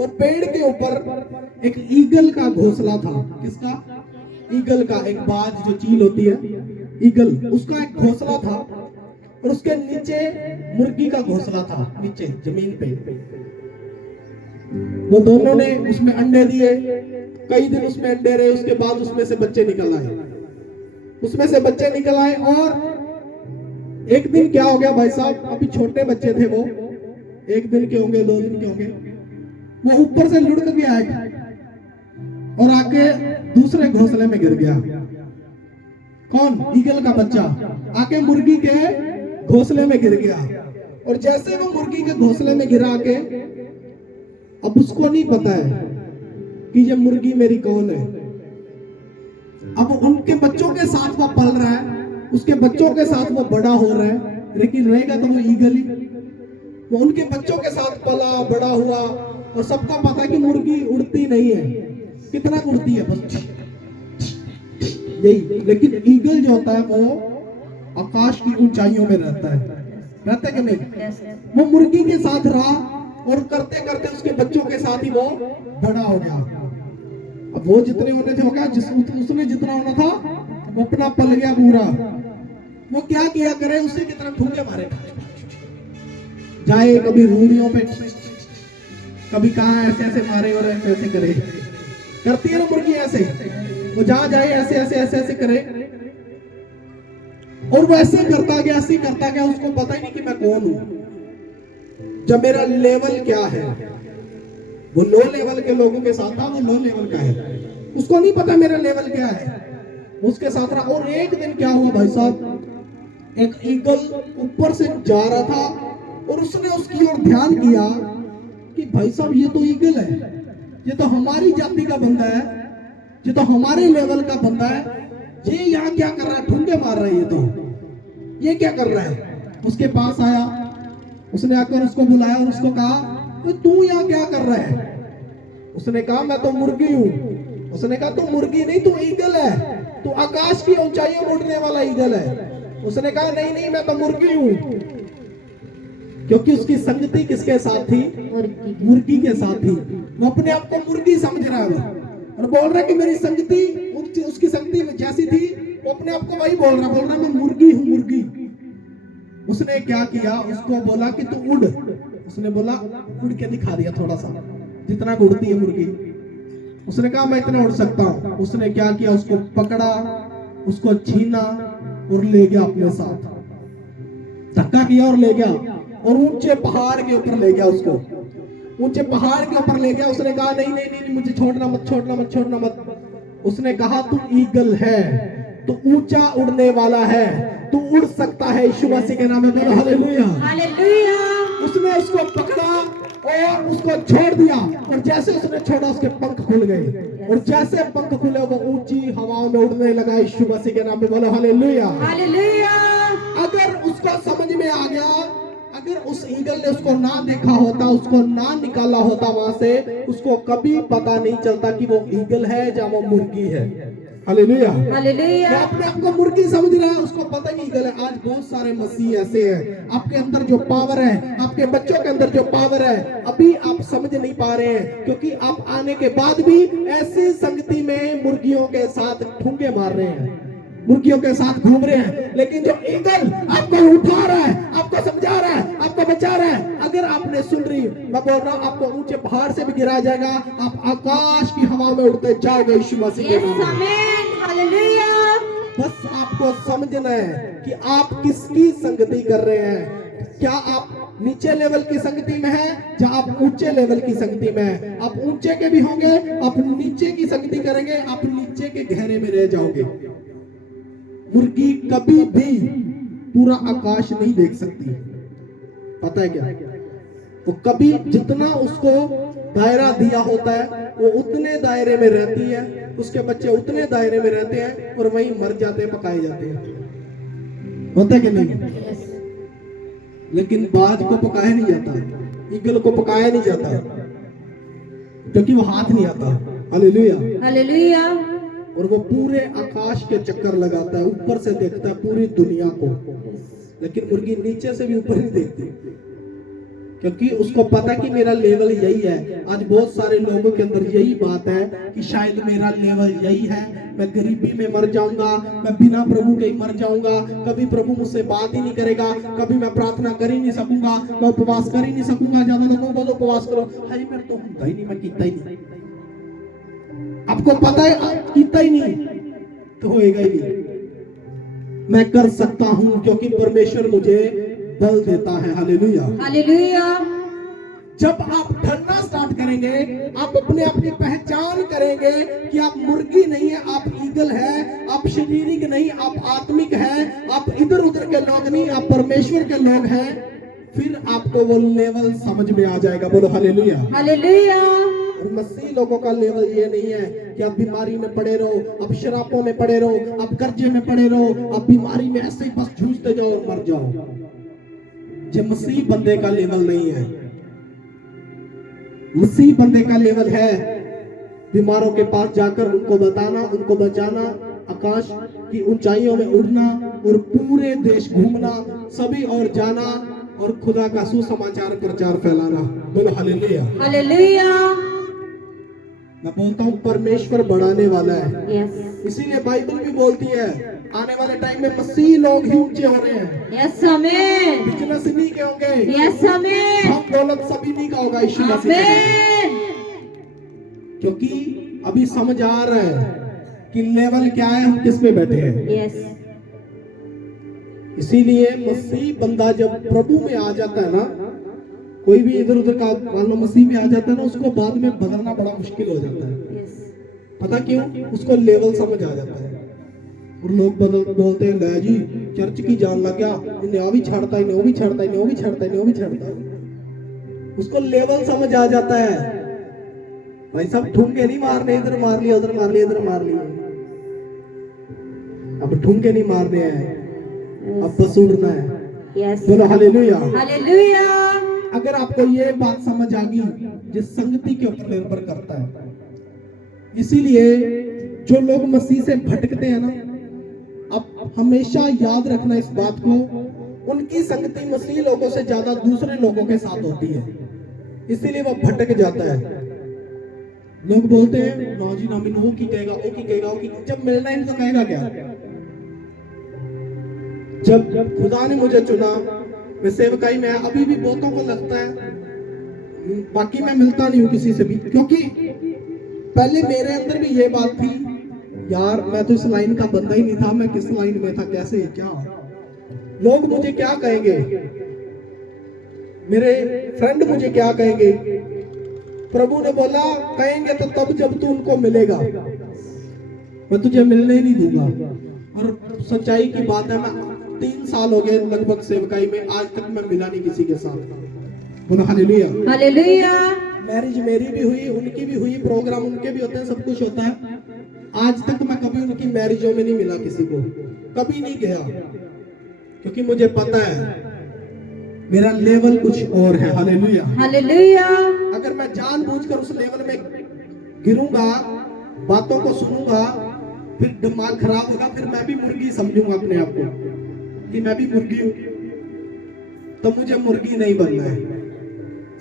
और पेड़ के ऊपर एक ईगल का घोंसला था। किसका? ईगल का। एक बाज जो चील होती है, ईगल, उसका एक घोंसला था, और उसके नीचे मुर्गी का घोंसला था, नीचे जमीन पे। वो दोनों ने उसमें अंडे दिए, कई दिन उसमें अंडे रहे, उसके बाद उसमें से बच्चे निकल आए। और एक दिन क्या हो गया भाई साहब, अभी छोटे बच्चे थे वो, एक दिन के होंगे, 2 दिन के होंगे, वो ऊपर से लुढ़क गया और आके दूसरे घोंसले में गिर गया। कौन? ईगल का बच्चा आके मुर्गी के घोंसले में गिर गया। और जैसे वो मुर्गी के घोंसले में गिरा के, अब उसको नहीं पता है कि ये मुर्गी मेरी कौन है। अब उनके बच्चों के साथ वो पल रहा है, उसके बच्चों के साथ वो बड़ा हो रहा है, लेकिन रहेगा तो वो ईगल ही। वो उनके बच्चों के साथ पला बड़ा हुआ, और सबको पता है कि मुर्गी उड़ती नहीं है, कितना उड़ती है बस यही। लेकिन ईगल जो होता है वो आकाश की ऊंचाइयों में रहता है कि नहीं? वो मुर्गी के साथ रहा, और करते करते उसके बच्चों के साथ ही वो बड़ा हो गया। अब वो जितने होने थे हो गया, उसने जितना होना था वो अपना पल गया पूरा। वो क्या किया करे, उससे कितना ठुके मारे जाए, कभी रूढ़ियों पे, कभी कहाँ ऐसे ऐसे मारे और ऐसे ऐसे करे, करती है ना मुर्गी ऐसे, वो जहां जाए ऐसे ऐसे ऐसे ऐसे करे, और वो ऐसे करता गया, ऐसे करता गया, उसको पता ही नहीं कि मैं कौन हूं, जब मेरा लेवल क्या है। वो लो लेवल के लोगों के साथ था, वो लो लेवल का है, उसको नहीं पता मेरा लेवल क्या है, उसके साथ रहा। और एक दिन क्या हुआ भाई साहब, एक ईगल ऊपर से जा रहा था, और उसने उसकी ओर ध्यान किया कि भाई साहब ये तो ईगल है, ये तो हमारी जाति का बंदा है, ये तो हमारे लेवल का बंदा है, ये यहाँ क्या कर रहा है, ठुंगे मार रहा है, ये क्या कर रहा है। उसके पास आया, उसने आकर उसको बुलाया और उसको कहा, तो तू यहाँ क्या कर रहा है? उसने कहा मैं तो मुर्गी हूँ। उसने कहा तू मुर्गी नहीं, तू ईगल है, तू आकाश की ऊंचाइयों में उड़ने वाला ईगल है। उसने कहा नहीं नहीं, मैं तो मुर्गी हूँ, क्योंकि उसकी संगति किसके साथ थी? मुर्गी के साथ थी। वो अपने आप को मुर्गी समझ रहा है और बोल रहा है कि मेरी संगति उसकी संगति जैसी थी, वो अपने आप को वही बोल रहा मैं मुर्गी हूँ, मुर्गी। उसने क्या किया, उसको बोला कि तू उड़। उसने बोला, उड़ के दिखा दिया थोड़ा सा, जितना उड़ती है मुर्गी। उसने कहा मैं इतना उड़ सकता हूँ। उसने क्या किया, उसको पकड़ा, उसको छीना और ले गया अपने साथ, धक्का किया और ले गया, और ऊंचे पहाड़ के ऊपर ले गया उसको, ऊंचे पहाड़ के ऊपर ले गया। उसने कहा नहीं नहीं नहीं, मुझे छोड़ना मत, छोड़ना मत, छोड़ना मत। उसने कहा तू ईगल है, तू ऊंचा उड़ने वाला है, तू उड़ सकता है, यीशु मसीह के नाम में बोलो हालेलुया, हालेलुया। उसने उसको पकड़ा और उसको छोड़ दिया, और जैसे उसने छोड़ा उसके पंख खुल गए, और जैसे पंख खुले वो ऊंची हवाओं में उड़ने लगा। यीशु मसीह के नाम में बोलो हालेलुया, हालेलुया। अगर उसको समझ में आ गया, अगर उस ईगल ने उसको ना देखा होता, उसको ना निकाला होता वहां से, उसको कभी पता नहीं चलता कि वो ईगल है या वो मुर्गी है। Hallelujah, hallelujah. वो अपने आप को मुर्गी समझ रहा है, उसको पता नहीं ईगल है। आज बहुत सारे मसीह ऐसे हैं, आपके अंदर जो पावर है, आपके बच्चों के अंदर जो पावर है, अभी आप समझ नहीं पा रहे हैं, क्योंकि आप आने के बाद भी ऐसी संगति में मुर्गियों के साथ ठुंगे मार रहे हैं, मुर्गियों के साथ घूम रहे हैं। लेकिन जो ईगल आपको उठा रहा है, आपको समझा रहा है, आपको बचा रहा है, अगर आपने सुन रही, मैं बोल रहा हूं आपको ऊंचे पहाड़ से भी गिराया जाएगा, आप आकाश की हवा में उड़ते जाओगे यीशु मसीह के नाम में। हालेलुया। बस आपको समझना है कि आप किसकी संगति कर रहे हैं। क्या आप नीचे लेवल की संगति में है या आप ऊंचे लेवल की संगति में है? आप ऊंचे के भी होंगे, आप नीचे की संगति करेंगे, आप नीचे के गहरे में रह जाओगे। मुर्गी कभी भी पूरा आकाश नहीं देख सकती। पता है क्या? वो कभी जितना उसको दायरा दिया होता है वो उतने दायरे में रहती है, उसके बच्चे उतने दायरे में रहते हैं और वहीं मर जाते हैं, पकाए जाते हैं। होता है कि नहीं? लेकिन बाज को पकाया नहीं जाता, ईगल को पकाया नहीं जाता, क्योंकि वो हाथ नहीं आता। Hallelujah, hallelujah. और वो पूरे आकाश के चक्कर लगाता है, ऊपर से देखता है पूरी दुनिया को। लेकिन मुर्गी नीचे से भी ऊपर नहीं देखती, क्योंकि उसको पता कि मेरा लेवल यही है। आज बहुत सारे लोगों के अंदर यही बात है कि शायद मेरा लेवल यही है, मैं गरीबी में मर जाऊंगा, मैं बिना प्रभु के ही मर जाऊंगा, कभी प्रभु मुझसे बात ही नहीं करेगा, कभी मैं प्रार्थना कर ही नहीं सकूंगा, मैं उपवास कर ही नहीं सकूंगा। ज्यादा लोगों को तो उपवास करो, हाय मेरे तो होता ही नहीं, मैं कीता ही नहीं। आपको पता है कीता ही नहीं तो होएगा ही नहीं। मैं कर सकता हूं क्योंकि परमेश्वर मुझे बल देता है। Hallelujah, hallelujah. जब आप डरना स्टार्ट करेंगे, आप अपने आप की पहचान करेंगे कि आप मुर्गी नहीं है, आप ईगल है, आप शारीरिक नहीं, आप आत्मिक है, आप इधर उधर के लोग नहीं, आप परमेश्वर के लोग हैं, फिर आपको वो लेवल समझ में आ जाएगा। बोलो हालेलुया, हालेलुया। और मसीह लोगों का लेवल ये नहीं है कि आप बीमारी में पड़े रहो, आप शराबों में पड़े रहो, आप कर्जे में पड़े रहो, आप बीमारी में ऐसे ही बस जूझते जाओ और मर जाओ। ये मसीह बंदे का लेवल नहीं है। मसीह बंदे का लेवल है बीमारों के पास जाकर उनको बताना, उनको बचाना, आकाश की ऊंचाइयों में उड़ना और पूरे देश घूमना, सभी और जाना और खुदा का सुसमाचार प्रचार फैलाना। बोलो हालेलुया, हालेलुया। मैं बोलता हूँ परमेश्वर बढ़ाने वाला है। यस, इसीलिए बाइबल भी बोलती है आने वाले टाइम में मसीह लोग ही ऊंचे हो रहे हैं। यस, आमीन। बिजनेस नहीं के होंगे, यस, आमीन। हम दौलत सभी नहीं का होगा यीशु मसीह के नाम। आमीन। क्योंकि अभी समझ आ रहा है कि लेवल क्या है, हम किस पे बैठे हैं। यस, इसीलिए मसीह बंदा जब प्रभु में आ जाता है ना, कोई भी इधर उधर का मान लो मसीह में आ जाता है ना, उसको बाद में बदलना बड़ा मुश्किल हो जाता है। यस। पता क्यों? उसको लेवल समझ आ जाता है। और लोग बोलते हैं ले जी चर्च की जान लग गया, इन्हें आ भी छाड़ता, इन्हें वो भी छाड़ता, इन्हें वो भी छाड़ता, इन्हें वो भी छाड़ता। उसको लेवल समझ आ जाता है। भाई सब ठुमके नहीं मारने, इधर मार लिया, उधर मार लिया, इधर मार लिया। अब ठुमके नहीं मारने हैं, अब बस उड़ना है। यस। बोलो हालेलुया। हालेलुया। अगर आपको ये बात समझ आ गई, जिस संगति के ऊपर निर्भर करता है। इसीलिए जो लोग मसीह से भटकते हैं ना, अब हमेशा याद रखना इस बात को, उनकी संगति मसीह लोगों से ज्यादा दूसरे लोगों के साथ होती है, इसीलिए वो भटक जाता है। लोग बोलते हैं ना जी ना, मैंने वो की कहेगा, वो की कहेगा, वो की, जब मिलना है तो कहेगा क्या? जब खुदा ने मुझे चुना, मैं सेवकाई में अभी भी बहुतों को लगता है, बाकी मैं मिलता नहीं हूँ किसी से भी, क्योंकि पहले मेरे अंदर भी ये बात थी यार मैं तो इस लाइन का बंदा ही नहीं था, मैं किस लाइन में था, कैसे क्या, लोग मुझे क्या कहेंगे, मेरे फ्रेंड मुझे क्या कहेंगे। प्रभु ने बोला कहेंगे तो तब जब तू उनको मिलेगा, मैं तुझे मिलने ही नहीं दूंगा। और सच्चाई की बात है, मैं 3 साल हो गए लगभग सेवकाई में, आज तक मैं मिला नहीं किसी के साथ। बोलो हालेलुया। हालेलुया। मैरिज मेरी भी हुई, उनकी भी हुई, प्रोग्राम उनके भी होते हैं, सब कुछ होता है। आज तक मैं कभी उनकी मैरिजों में नहीं मिला, किसी को कभी नहीं गया, क्योंकि मुझे पता है मेरा लेवल कुछ और है। हालेलुया। हालेलुया। अगर मैं जानबूझकर उस लेवल में गिरूंगा, बातों को सुनूंगा, फिर दिमाग खराब होगा, फिर मैं भी मुर्गी समझूंगा अपने आप को कि मैं भी मुर्गी हूं, तो मुझे मुर्गी नहीं बनना है।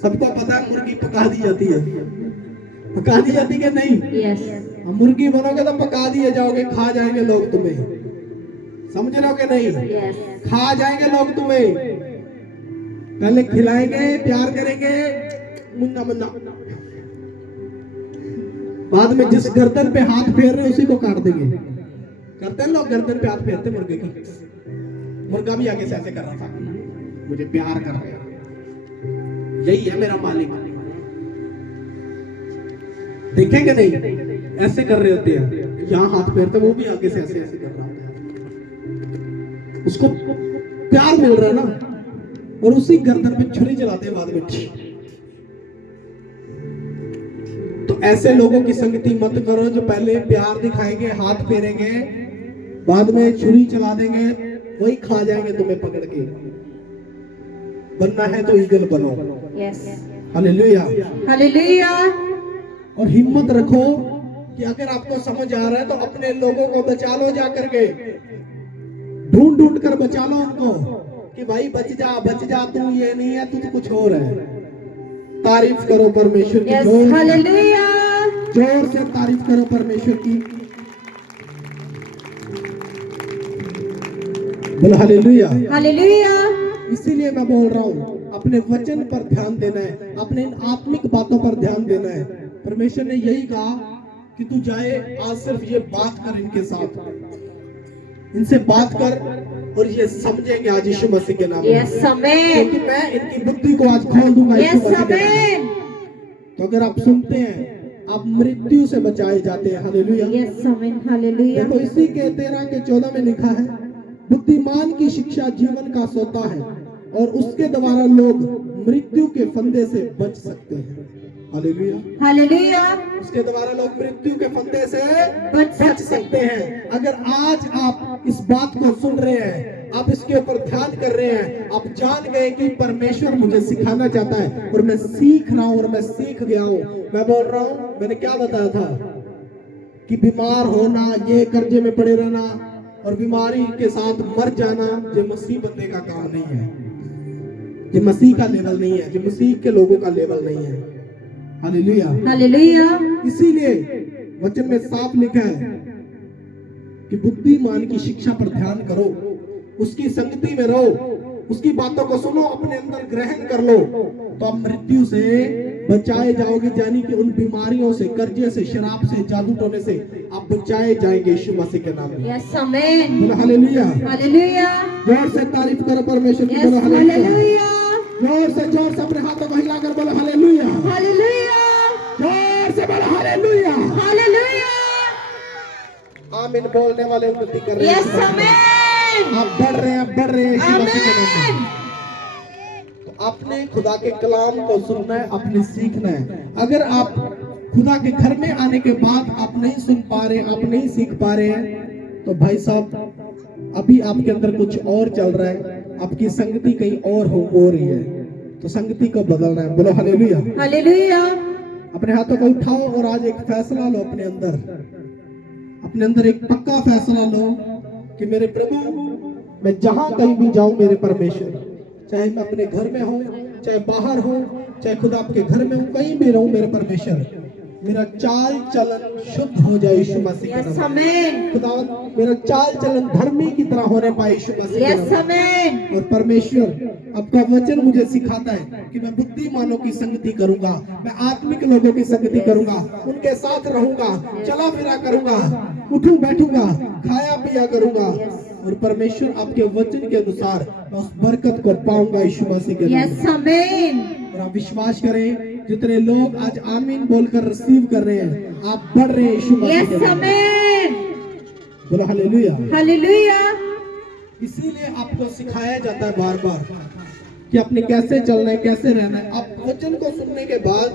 सबको पता है मुर्गी पका दी जाती है, पका दी जाती है नहीं? यस। मुर्गी बनोगे तो पका दिए जाओगे, खा जाएंगे लोग तुम्हें, समझ रहे हो कि नहीं? यस। खा जाएंगे लोग तुम्हें, पहले खिलाएंगे, प्यार करेंगे, मुन्ना मुन्ना, बाद में जिस गर्दन पे हाथ फेर रहे उसी को काट देंगे। करते हैं लोग, गर्दन पे हाथ फेरते मुर्गे की। मुर्गा भी आगे से ऐसे कर रहा था, मुझे प्यार कर रहा, यही है मेरा मालिक। देखेंगे नहीं, ऐसे कर रहे होते हैं, यहाँ हाथ फेरते, वो भी आगे से ऐसे ऐसे कर रहा होता है। उसको प्यार मिल रहा है ना, और उसी गर्दन पे छुरी चलाते हैं बाद में। तो ऐसे लोगों की संगति मत करो जो पहले प्यार दिखाएंगे, हाथ फेरेंगे, बाद में छुरी चला देंगे, वही खा जाएंगे तुम्हें पकड़ के। बनना है तो ईगल बनो। Yes, hallelujah. हालेलुया। और हिम्मत रखो कि अगर आपको समझ आ रहा है तो अपने लोगों को बचा लो, जा करके ढूंढ ढूंढ कर बचा लो उनको कि भाई बच जा, तू ये नहीं है, तू तो कुछ और है। तारीफ करो परमेश्वर की, यस, जोर हालेलुया। से तारीफ करो परमेश्वर की। बोलो हालेलुया। हालेलुया। इसीलिए मैं बोल रहा हूँ अपने वचन पर ध्यान देना है, अपने इन आत्मिक बातों पर ध्यान देना है। परमेश्वर ने यही कहा कि तू जाए, आज सिर्फ ये बात कर इनके साथ, इनसे बात कर और ये समझेंगे आज यीशु मसीह के नाम में। यस, आमेन। क्योंकि मैं इनकी बुद्धि को आज खोल दूंगा यीशु यस, मसीह के नाम में। आमेन। तो अगर आप सुनते हैं आप मृत्यु से बचाए जाते हैं। हालेलुया। यस, आमेन। हालेलुया। देखो इसी के 13 के 14 में लिखा है, बुद्धिमान की शिक्षा जीवन का सोता है और उसके द्वारा लोग मृत्यु के फंदे से बच सकते हैं। हालेलुया। हालेलुया। उसके द्वारा लोग मृत्यु के फंदे से बच बच सकते हैं। अगर आज आप इस बात को सुन रहे हैं, आप इसके ऊपर ध्यान कर रहे हैं, आप जान गए कि परमेश्वर मुझे सिखाना चाहता है और मैं सीख रहा हूं और मैं सीख गया हूं। मैं बोल रहा हूं, मैंने क्या बताया था कि बीमार होना, ये कर्जे में पड़े रहना और बीमारी के साथ मर जाना, ये मसीह बंदे का काम नहीं है, ये मसीह का लेवल नहीं है, ये मसीह के लोगों का लेवल नहीं है। हालेलुया। हालेलुया। इसीलिए वचन में साफ लिखा है कि बुद्धिमान की शिक्षा पर ध्यान करो, उसकी संगति में रहो, उसकी बातों को सुनो, अपने अंदर ग्रहण कर लो, तो आप मृत्यु से बचाए जाओगे। यानी कि उन बीमारियों से, कर्जे से, शराब से, जादू टोने से आप बचाए जाएंगे यीशु मसीह के नाम में। यस, आमेन। बोलो हालेलुया। हालेलुया। जोर से तारीफ करो परमेश्वर की। यस, बोलो हालेलुया। हालेलुया। जोर से अपने हाथों को हिलाकर बोलो हालेलुया। हालेलुया। जोर से बोलो हालेलुया। हालेलुया। आमीन बोलने वाले उन्नति कर रहे हैं। यस, आमेन। आप बढ़ रहे हैं, आप बढ़ रहे हैं यीशु मसीह के नाम में। आमेन। तो आपने खुदा के कलाम को सुनना है, आपने सीखना है। अगर आप खुदा के घर में आने के बाद आप नहीं सुन पा रहे, आप नहीं सीख पा रहे हैं, तो भाई साहब अभी आपके अंदर कुछ और चल रहा है, आपकी संगति कहीं और हो रही है। तो संगति को बदलना है। बोलो हालेलुया। हालेलुया। अपने हाथों को उठाओ और आज एक फैसला लो अपने अंदर एक पक्का फैसला लो कि मेरे प्रभु, मैं जहां कहीं भी जाऊं मेरे परमेश्वर, चाहे मैं अपने घर में हूं, चाहे बाहर हूं, चाहे खुद आपके घर में हूं, कहीं भी रहूं मेरे परमेश्वर, मेरा चाल चलन शुद्ध हो जाए यीशु मसीह के यस, नाम में। आमेन। खुदा मेरा चाल चलन धर्मी की तरह होने पाए यीशु मसीह के यस, नाम में। आमेन। और परमेश्वर आपका वचन मुझे सिखाता है कि मैं बुद्धिमानों की संगति करूंगा, मैं आत्मिक लोगों की संगति करूंगा, उनके साथ रहूंगा, चला फिरा करूंगा, उठूं बैठूंगा, खाया पिया करूंगा, और परमेश्वर आपके वचन के अनुसार मैं उस बरकत को पाऊंगा यीशु मसीह के नाम यस, में। आमेन। और आप विश्वास करें, जितने लोग आज आमीन बोलकर रिसीव कर रहे हैं, आप बढ़ रहे हैं यीशु मसीह के यस, नाम में। आमेन। बोलो हालेलुया। हालेलुया। इसीलिए आपको सिखाया जाता है बार बार कि आपने कैसे चलना है, कैसे रहना है। आप वचन को सुनने के बाद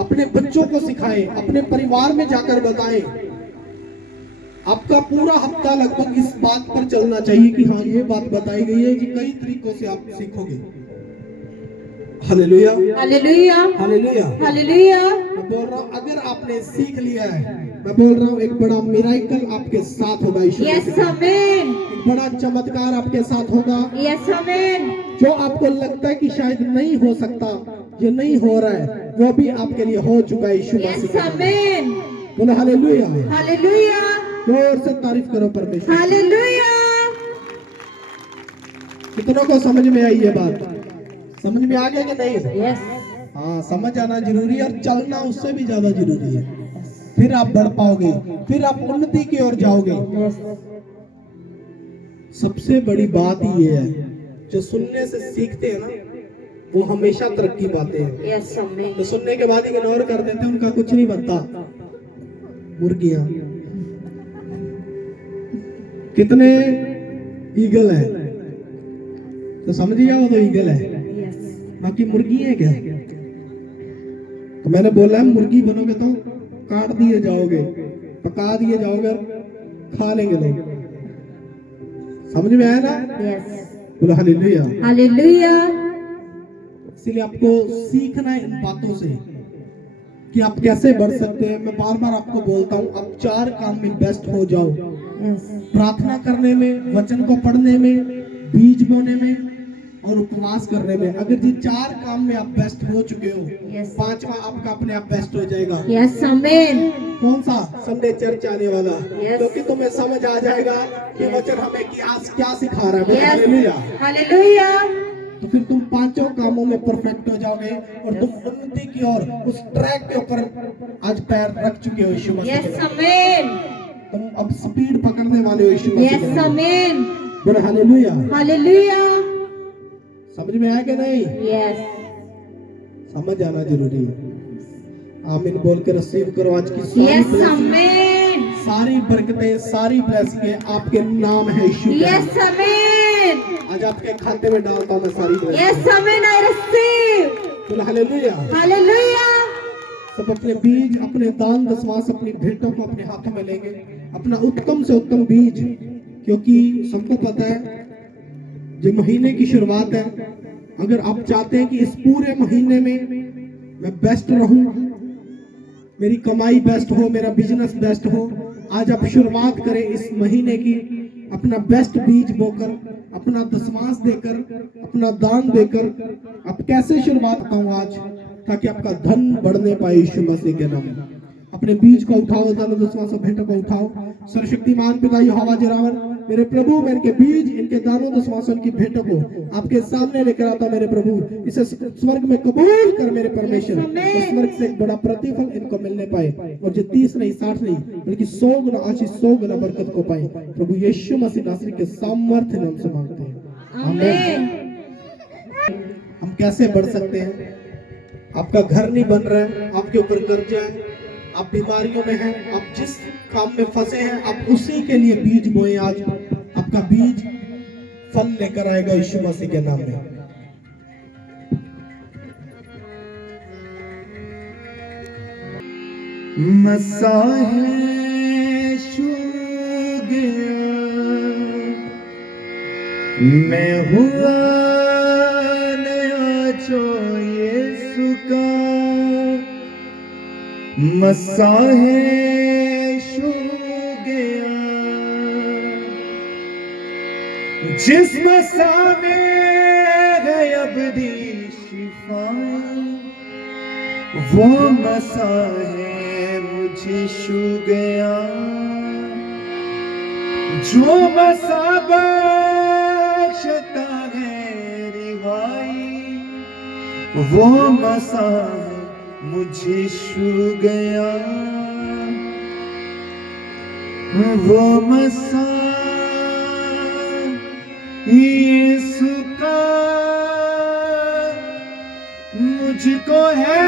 अपने बच्चों को सिखाएं, अपने परिवार में जाकर बताएं। आपका पूरा हफ्ता लगभग इस बात पर चलना चाहिए कि हाँ, ये बात बताई गई है, कि कई तरीकों से आप सीखोगे। हालेलुया। हालेलुया। हालेलुया। हालेलुया। मैं बोल रहा हूँ, अगर आपने सीख लिया है, मैं बोल रहा हूँ, एक बड़ा मिराकल आपके साथ होगा यीशु मसीह यस, के नाम में। आमेन। एक बड़ा चमत्कार आपके साथ होगा। यस, आमेन। जो आपको लगता है कि शायद नहीं हो सकता, ये नहीं हो रहा है, वो भी आपके लिए हो चुका है यीशु मसीह यस, के नाम में। आमेन। बोलो हालेलुया। हालेलुया। जोर से तारीफ करो परमेश्वर। हालेलुया। कितनों को समझ में आई ये बात? समझ में आ गया कि नहीं? यस। हाँ, समझ आना जरूरी है और चलना उससे भी ज्यादा जरूरी है। फिर आप बढ़ पाओगे, फिर आप उन्नति की ओर जाओगे। सबसे बड़ी बात ये है, जो सुनने से सीखते हैं ना, वो हमेशा तरक्की पाते हैं। यस, आमेन। तो सुनने के बाद इग्नोर कर देते हैं, उनका कुछ नहीं बनता। मुर्गियां कितने ईगल है, तो समझ गया वो तो ईगल है, बाकी मुर्गी है क्या? तो मैंने बोला मुर्गी बनोगे तो काट दिए जाओगे, पका दिए जाओगे, खा लेंगे लोग। समझ में आया ना? बोलो हालेलुया। हालेलुया। इसलिए आपको सीखना है इन बातों से कि आप कैसे बढ़ सकते हैं। मैं बार बार आपको बोलता हूँ, आप 4 काम में बेस्ट हो जाओ। प्रार्थना करने में, वचन को पढ़ने में, बीज बोने में और उपवास करने में। अगर ये 4 काम में आप बेस्ट हो चुके हो, 5वां आपका अपने आप बेस्ट हो जाएगा। यस आमीन। कौन सा? संडे चर्च आने वाला, क्योंकि तुम्हें समझ आ जाएगा कि वचन हमें क्या सिखा रहा है। हालेलुया। हालेलुया। तो फिर तुम 5 कामों में परफेक्ट हो जाओगे और तुम उन्नति की ओर, उस ट्रैक के ऊपर आज पैर रख चुके हो यीशु मसीह। यस आमीन। तुम अब स्पीड पकड़ने वाले हो यीशु मसीह। यस आमीन। बोलो हालेलुया। हालेलुया। समझ में आया कि नहीं? यस। समझ आना जरूरी है। आमीन बोल के रिसीव करो आज की सारी यस blessing, आमीन। सारी बरकतें, सारी ब्लेसिंग आपके नाम है यीशु। यस आमीन। आज आपके खाते में डालता हूँ मैं सारी blessing। यस आमीन। I receive. बोलो हालेलुया। हालेलुया। सब अपने बीज, अपने दान दशमांश, अपनी भेंटों को अपने हाथों में लेंगे, अपना उत्तम से उत्तम बीज, क्योंकि सबको पता है जो महीने की शुरुआत है। अगर आप चाहते हैं कि इस पूरे महीने में मैं बेस्ट रहूं, मेरी कमाई बेस्ट हो, मेरा बिजनेस बेस्ट हो, आज आप शुरुआत करें इस महीने की अपना बेस्ट बीज बोकर, अपना दशमांश देकर, अपना दान देकर। आप कैसे शुरुआत करूं आज, ताकि आपका धन बढ़ने पाए यीशु मसीह के नाम में। अपने बीज को उठाओ, दान दशमांश और भेंटों को उठाओ। सर्वशक्तिमान पिता यहोवा जिरावर, मेरे प्रभु, मैं इनके बीज, इनके दानों दशमांश, इनकी भेंटों को आपके सामने लेकर आता हूं मेरे प्रभु। इसे स्वर्ग में कबूल कर मेरे परमेश्वर, तो स्वर्ग से एक बड़ा प्रतिफल इनको मिलने पाए, और जो 30 नहीं 60 नहीं बल्कि 100 गुना आशीष, 100 गुना बरकत को पाए। प्रभु यीशु मसीह नासरी के सामर्थ्य नाम से मांगते हैं, आमीन। हम कैसे बढ़ सकते हैं? आपका घर नहीं बन रहा है, आपके ऊपर कर्जा है, आप बीमारियों में हैं, आप जिस काम में फंसे हैं, आप उसी के लिए बीज बोए। आज आपका बीज फल लेकर आएगा यीशु मसीह के नाम में। मसाहे शु गया, मैं हुआ नया जो यीशु का। मसाहे शु गया, जिस मसा में है अबदी शिफाएं, वो मसा है मुझे छू गया। जो मसा बख्शता है रिहाई, वो मसा है मुझे छू गया। वो मसा यीशु का मुझको है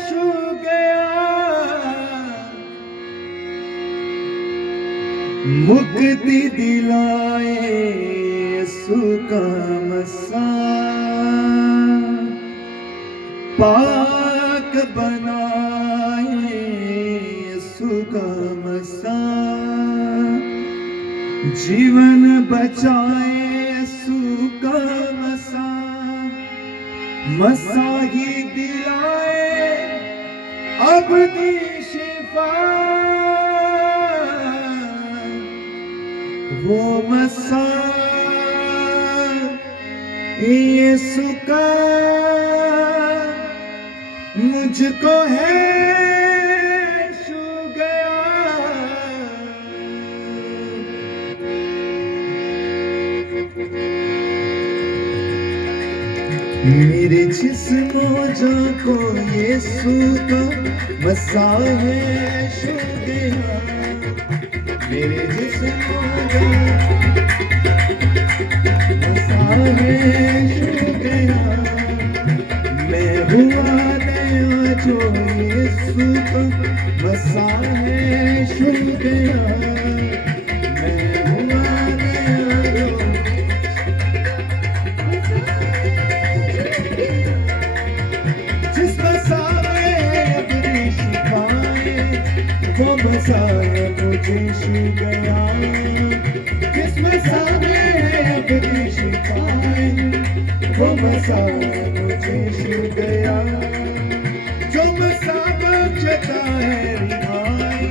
छू गया। मुक्ति दिलाए यीशु का मसा, पाक बनाए यीशु का मसा, जीवन बचाए यीशु का मसा, मसा ही दिलाए अबदी शिफा। वो मसा यीशु का मुझको है छू गया। मेरे जिस्मों जान को यीशु का मसा है छू गया। मेरे जिस्मों जान मसा है छू गया। मैं हुआ नया जो यीशु का मसा है छू गया। मैं हुआ नया मसाया मुझे छू गया, जो मसा बचता है रिहाई,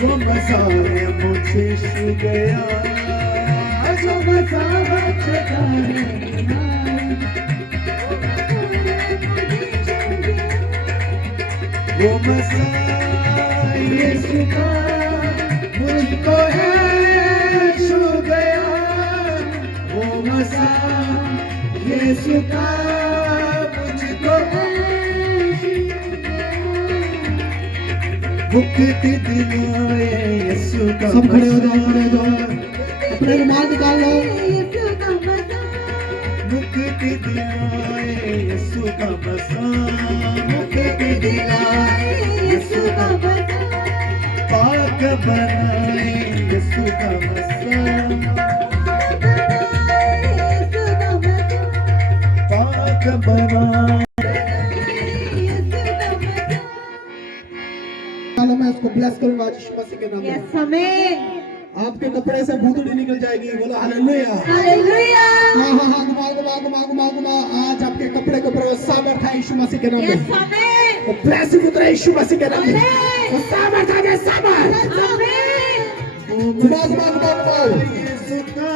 वो मसाया मुझे छू गया, जो मसा बचता है रिहाई, वो मसा यीशु का मुझको है छू गया, वो मसा यीशु का मुझको है मुक्ति दिलाए यीशु का। सब खड़े हो जाओ, खड़े हो जाओ, अपने रुमाल निकाल लो। मुक्ति दिलाए यीशु का मसा, मुक्ति दिलाए यीशु का मसा, पाक बनाए यीशु का मसा, पाक बनाए। चलो मैं इसको ब्लेस करूंगा आज यीशु मसीह के नाम में। यस आमीन आपके कपड़े से भूतड़ी निकल जाएगी, बोलो हालेलुया। हालेलुया हाँ हाँ हाँ, घुमाओ घुमाओ घुमाओ घुमाओ घुमाओ। आज आपके कपड़े के ऊपर वो सामर्थ है यीशु मसीह के नाम में। यस आमीन वो ब्लेसिंग उतरे यीशु मसीह के नाम में। आमीन। वो सामर्थ आ जाए, सामर्थ। आमीन घुमाओ घुमाओ घुमाओ घुमाओ। यीशु का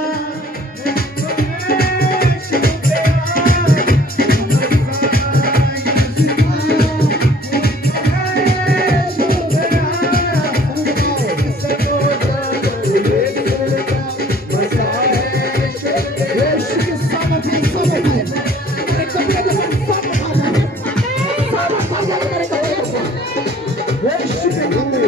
यीशु की सामर्थ है, सामर्थ है। मेरे कपड़े के ऊपर सामर्थ आ जाए, सामर्थ आ जाए मेरे कपड़े के ऊपर। यीशु के नाम में।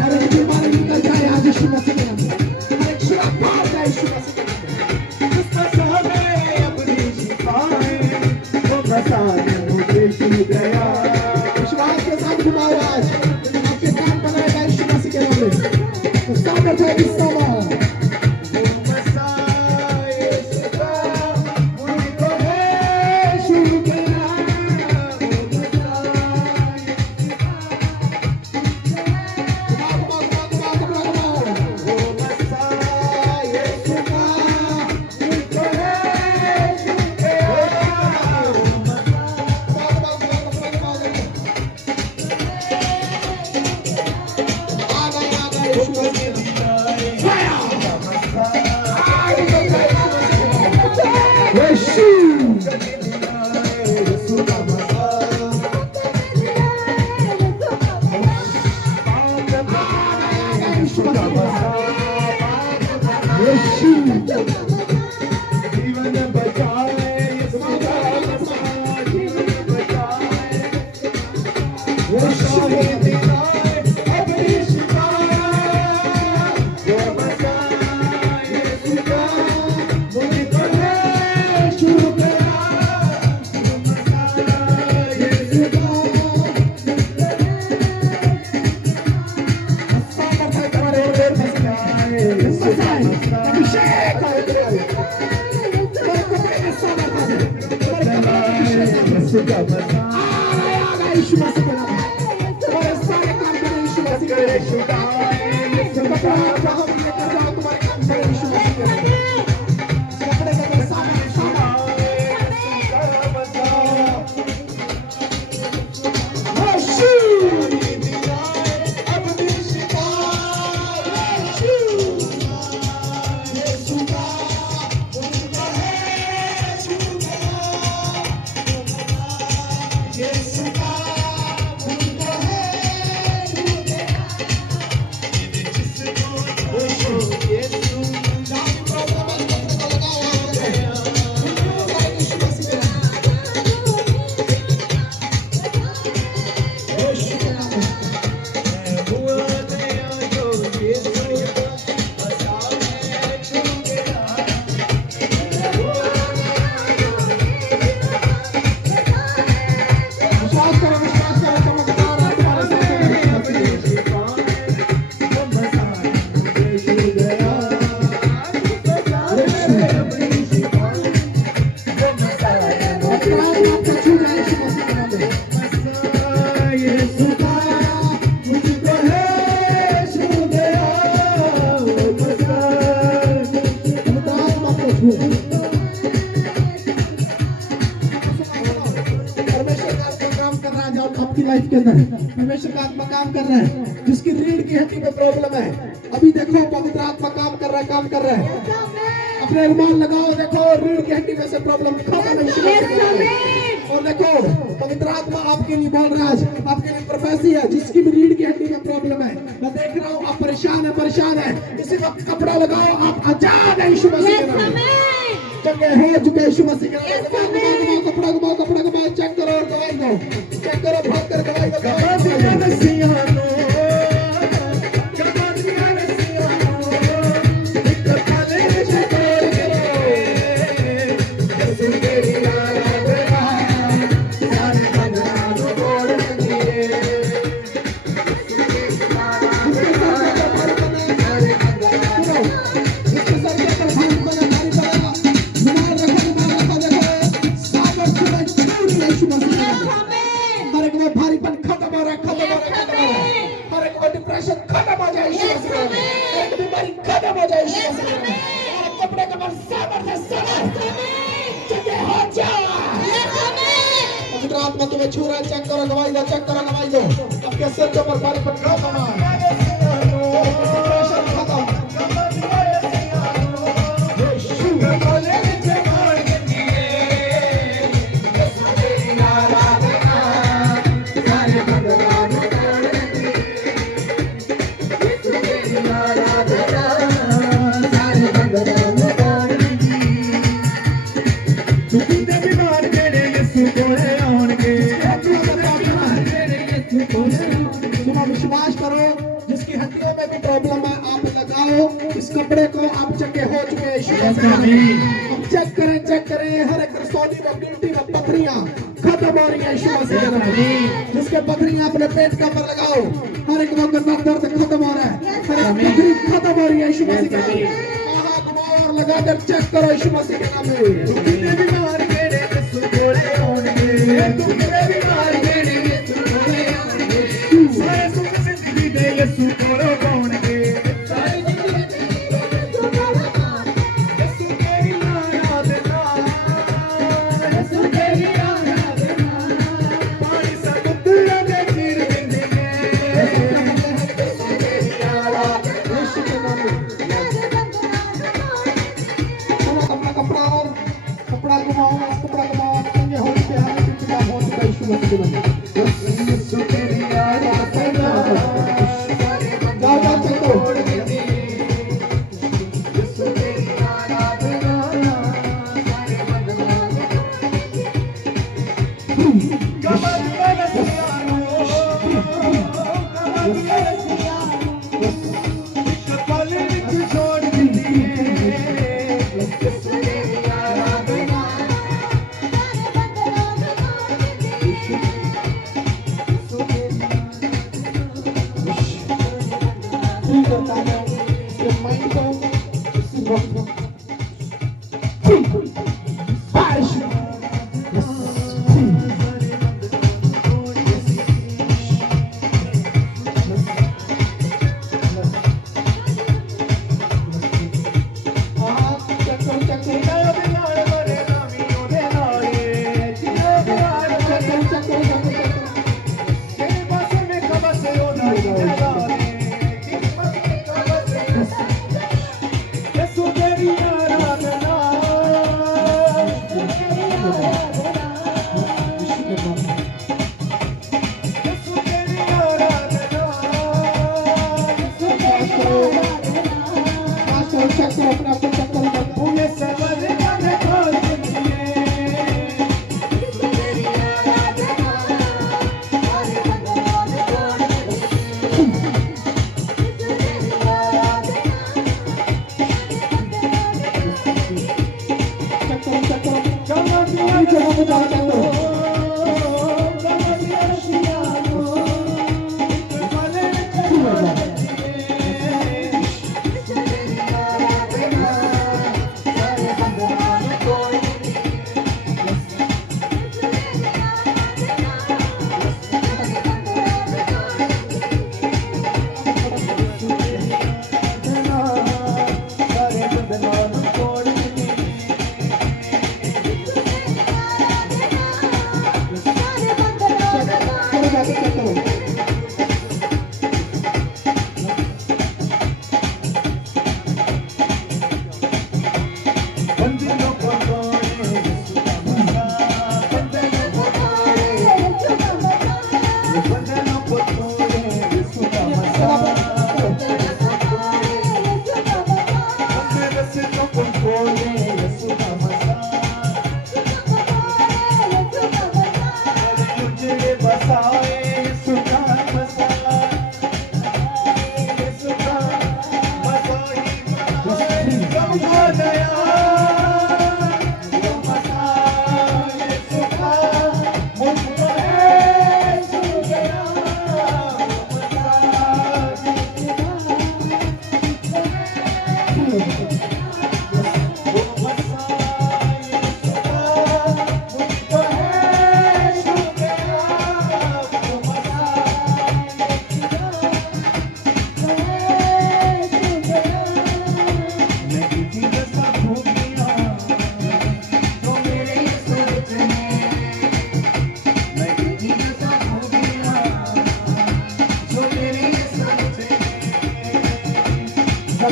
हर एक बीमारी निकल जाए आज यीशु मसीह के नाम में। हर एक शराब भाग जाए यीशु मसीह के नाम में। उसका सामने अपनी शिफाएं, वो मसाया मुझे छू गया, विश्वास के साथ घुमाओ आज। आपके काम बनाएगा यीशु मसीह के नाम में। तो सामर्थ है इस समय। वो मसाया यीशु का मुझको है छू गया, वो मसाया घुमाओ घुमाओ घुमाओ घुमाओ घुमाओ घुमाओ। वो मसाया यीशु का मुझको है छू गया, वो जीवन बचाए यीशु का मसाया, जीवन बचाए, वो शाही दिलाए अपनी शिफाया, वो मसाया यीशु का मुझको है छू गया, वो मसाया यीशु का सामर्थ है तुम्हारे ऊपर मसाया यीशु का मसाया, अभिषेक है तेरे ऊपर। तेरे कपड़े में सामर्थ आ जाए। तेरे कपड़े में अभिषेक आ जाए। यीशु का मसाया, आ गया यीशु मसीह के नाम में। तुम्हारे सारे काम करें यीशु मसीह के नाम में। यीशु का यीशु कपड़ा का जहाँ भी लेकर जाओ, तुम्हारे काम करें यीशु मसीह के नाम में। कपड़े के ऊपर सामर्थ, सामर्थ। यीशु के अंदर परमेश्वर का आत्मा काम कर रहा है। जिसकी रीढ़ की हड्डी में प्रॉब्लम है, अभी देखो पवित्र आत्मा काम कर रहा है। अपने रुमाल लगाओ, देखो रीढ़ की हड्डी में से प्रॉब्लम खत्म है। और देखो पवित्र आत्मा आपके लिए बोल रहा है, आज आपके लिए प्रोफेसी है। जिसकी भी रीढ़ की हड्डी में प्रॉब्लम है, मैं देख रहा हूँ आप परेशान है, इसी वक्त कपड़ा लगाओ, आप आजाद है यीशु मसीह के नाम में। चंगे हो चुके यीशु मसीह के नाम में। कपड़ा घुमाओ, चेक करो और गवाही दो, चेक करो, भाग कर गवाही दो। भारीपन खत्म हो रहा है। हर एक डिप्रेशन खत्म हो जाए, हर एक बीमारी खत्म हो जाए। कपड़े का मन सामर्थ्य हो जाए। पवित्र आत्मा तुम्हें छू रहा है, चेक करो, गवाही दो। आपके सिर के ऊपर भारीपन खत्म हो, डिप्रेशन खत्म। विश्वास करो, जिसकी हड्डियों में भी प्रॉब्लम है, आप लगाओ इस कपड़े को। आप चंगे हो चुके हैं। अब चेक करें हर एक रसोली में, गिल्टी में पथरियां खत्म हो रही है यीशु मसीह के नाम में। जिसके पथरियां अपने पेट के ऊपर लगाओ, हर एक वक्त दर्द खत्म हो रहा है, हर एक पथरी खत्म हो रही है यीशु मसीह के नाम में। घुमाओ और लगाकर चेक करो यीशु मसीह के नाम में। कपड़ा घुमाओ, चंगे हो चुके हैं, हो चुका यीशु मसीह के नाम में।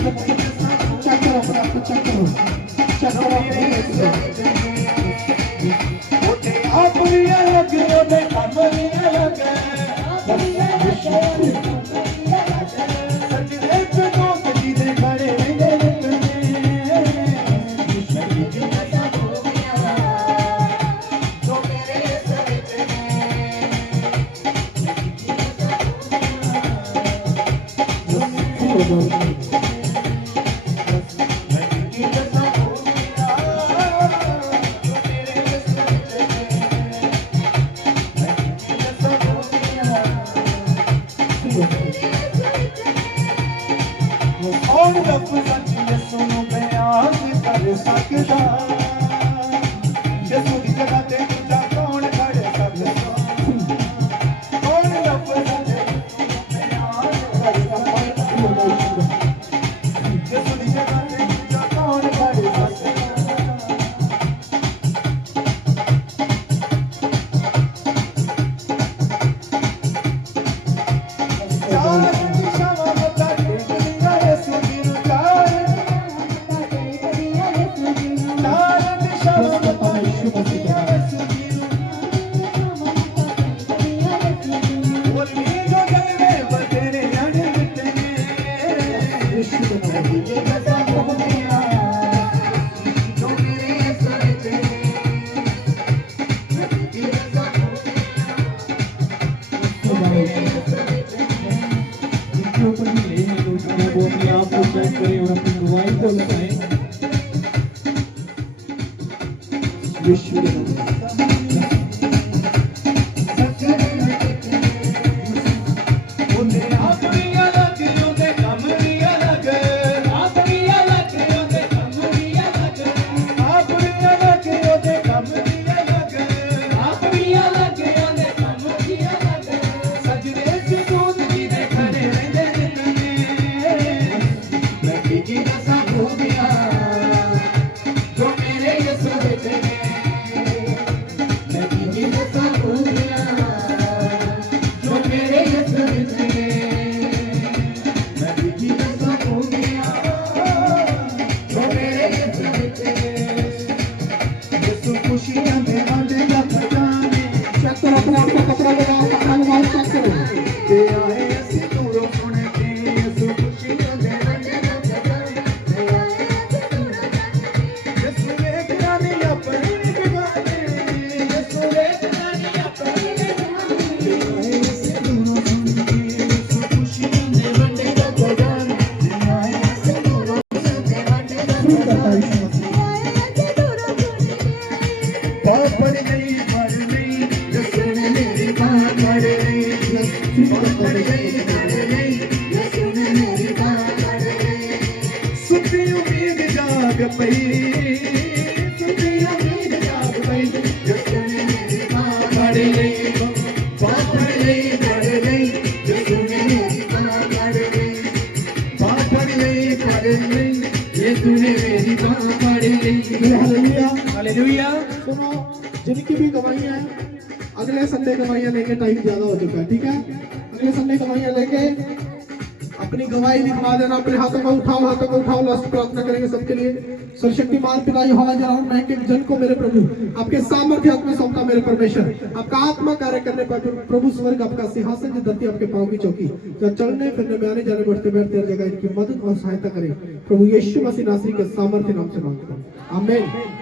चेक करो अपने आप को, चेक करो आप भी अलग ओदे कम भी अलग सजदे च दोस्त जी दे खड़े रहंदे और लफ्ज़ां च सुनो बयान कर सकदा यीशु दी जगह ते दूजा कौन खड़े सकदा और लफ्ज़ां च बयान कर सकदा यीशु दी जगह ते दूजा कौन खड़े सकदा वो अपने आप को चेक करें और अपनी गवाही को लगाएं। विश्व सुनो, जिनकी भी गवाहियां हैं अगले संडे गवाहियां लेके टाइम ज्यादा हो चुका है, ठीक है। अगले संडे गवाहियां लेके अपनी गवाही लिखवा देना। अपने हाथों को उठाओ, हाथों को उठाओ। लास्ट प्रार्थना करेंगे सबके लिए। सर्वशक्तिमान पिता यहोवा जलाल मैं के जन को मेरे प्रभु आपके सामर्थ्य हाथ में सौंपता मेरे परमेश्वर। आपका आत्मा कार्य करने पर प्रभु स्वर्ग आपका सिंहासन जो धरती आपके पांव की चौकी जो चलने फिरने में आने जाने बढ़ते बैठते हर जगह इनकी मदद और सहायता करे। प्रभु यीशु मसीह नासरी के सामर्थ्य नाम से मांगता हूं, आमीन।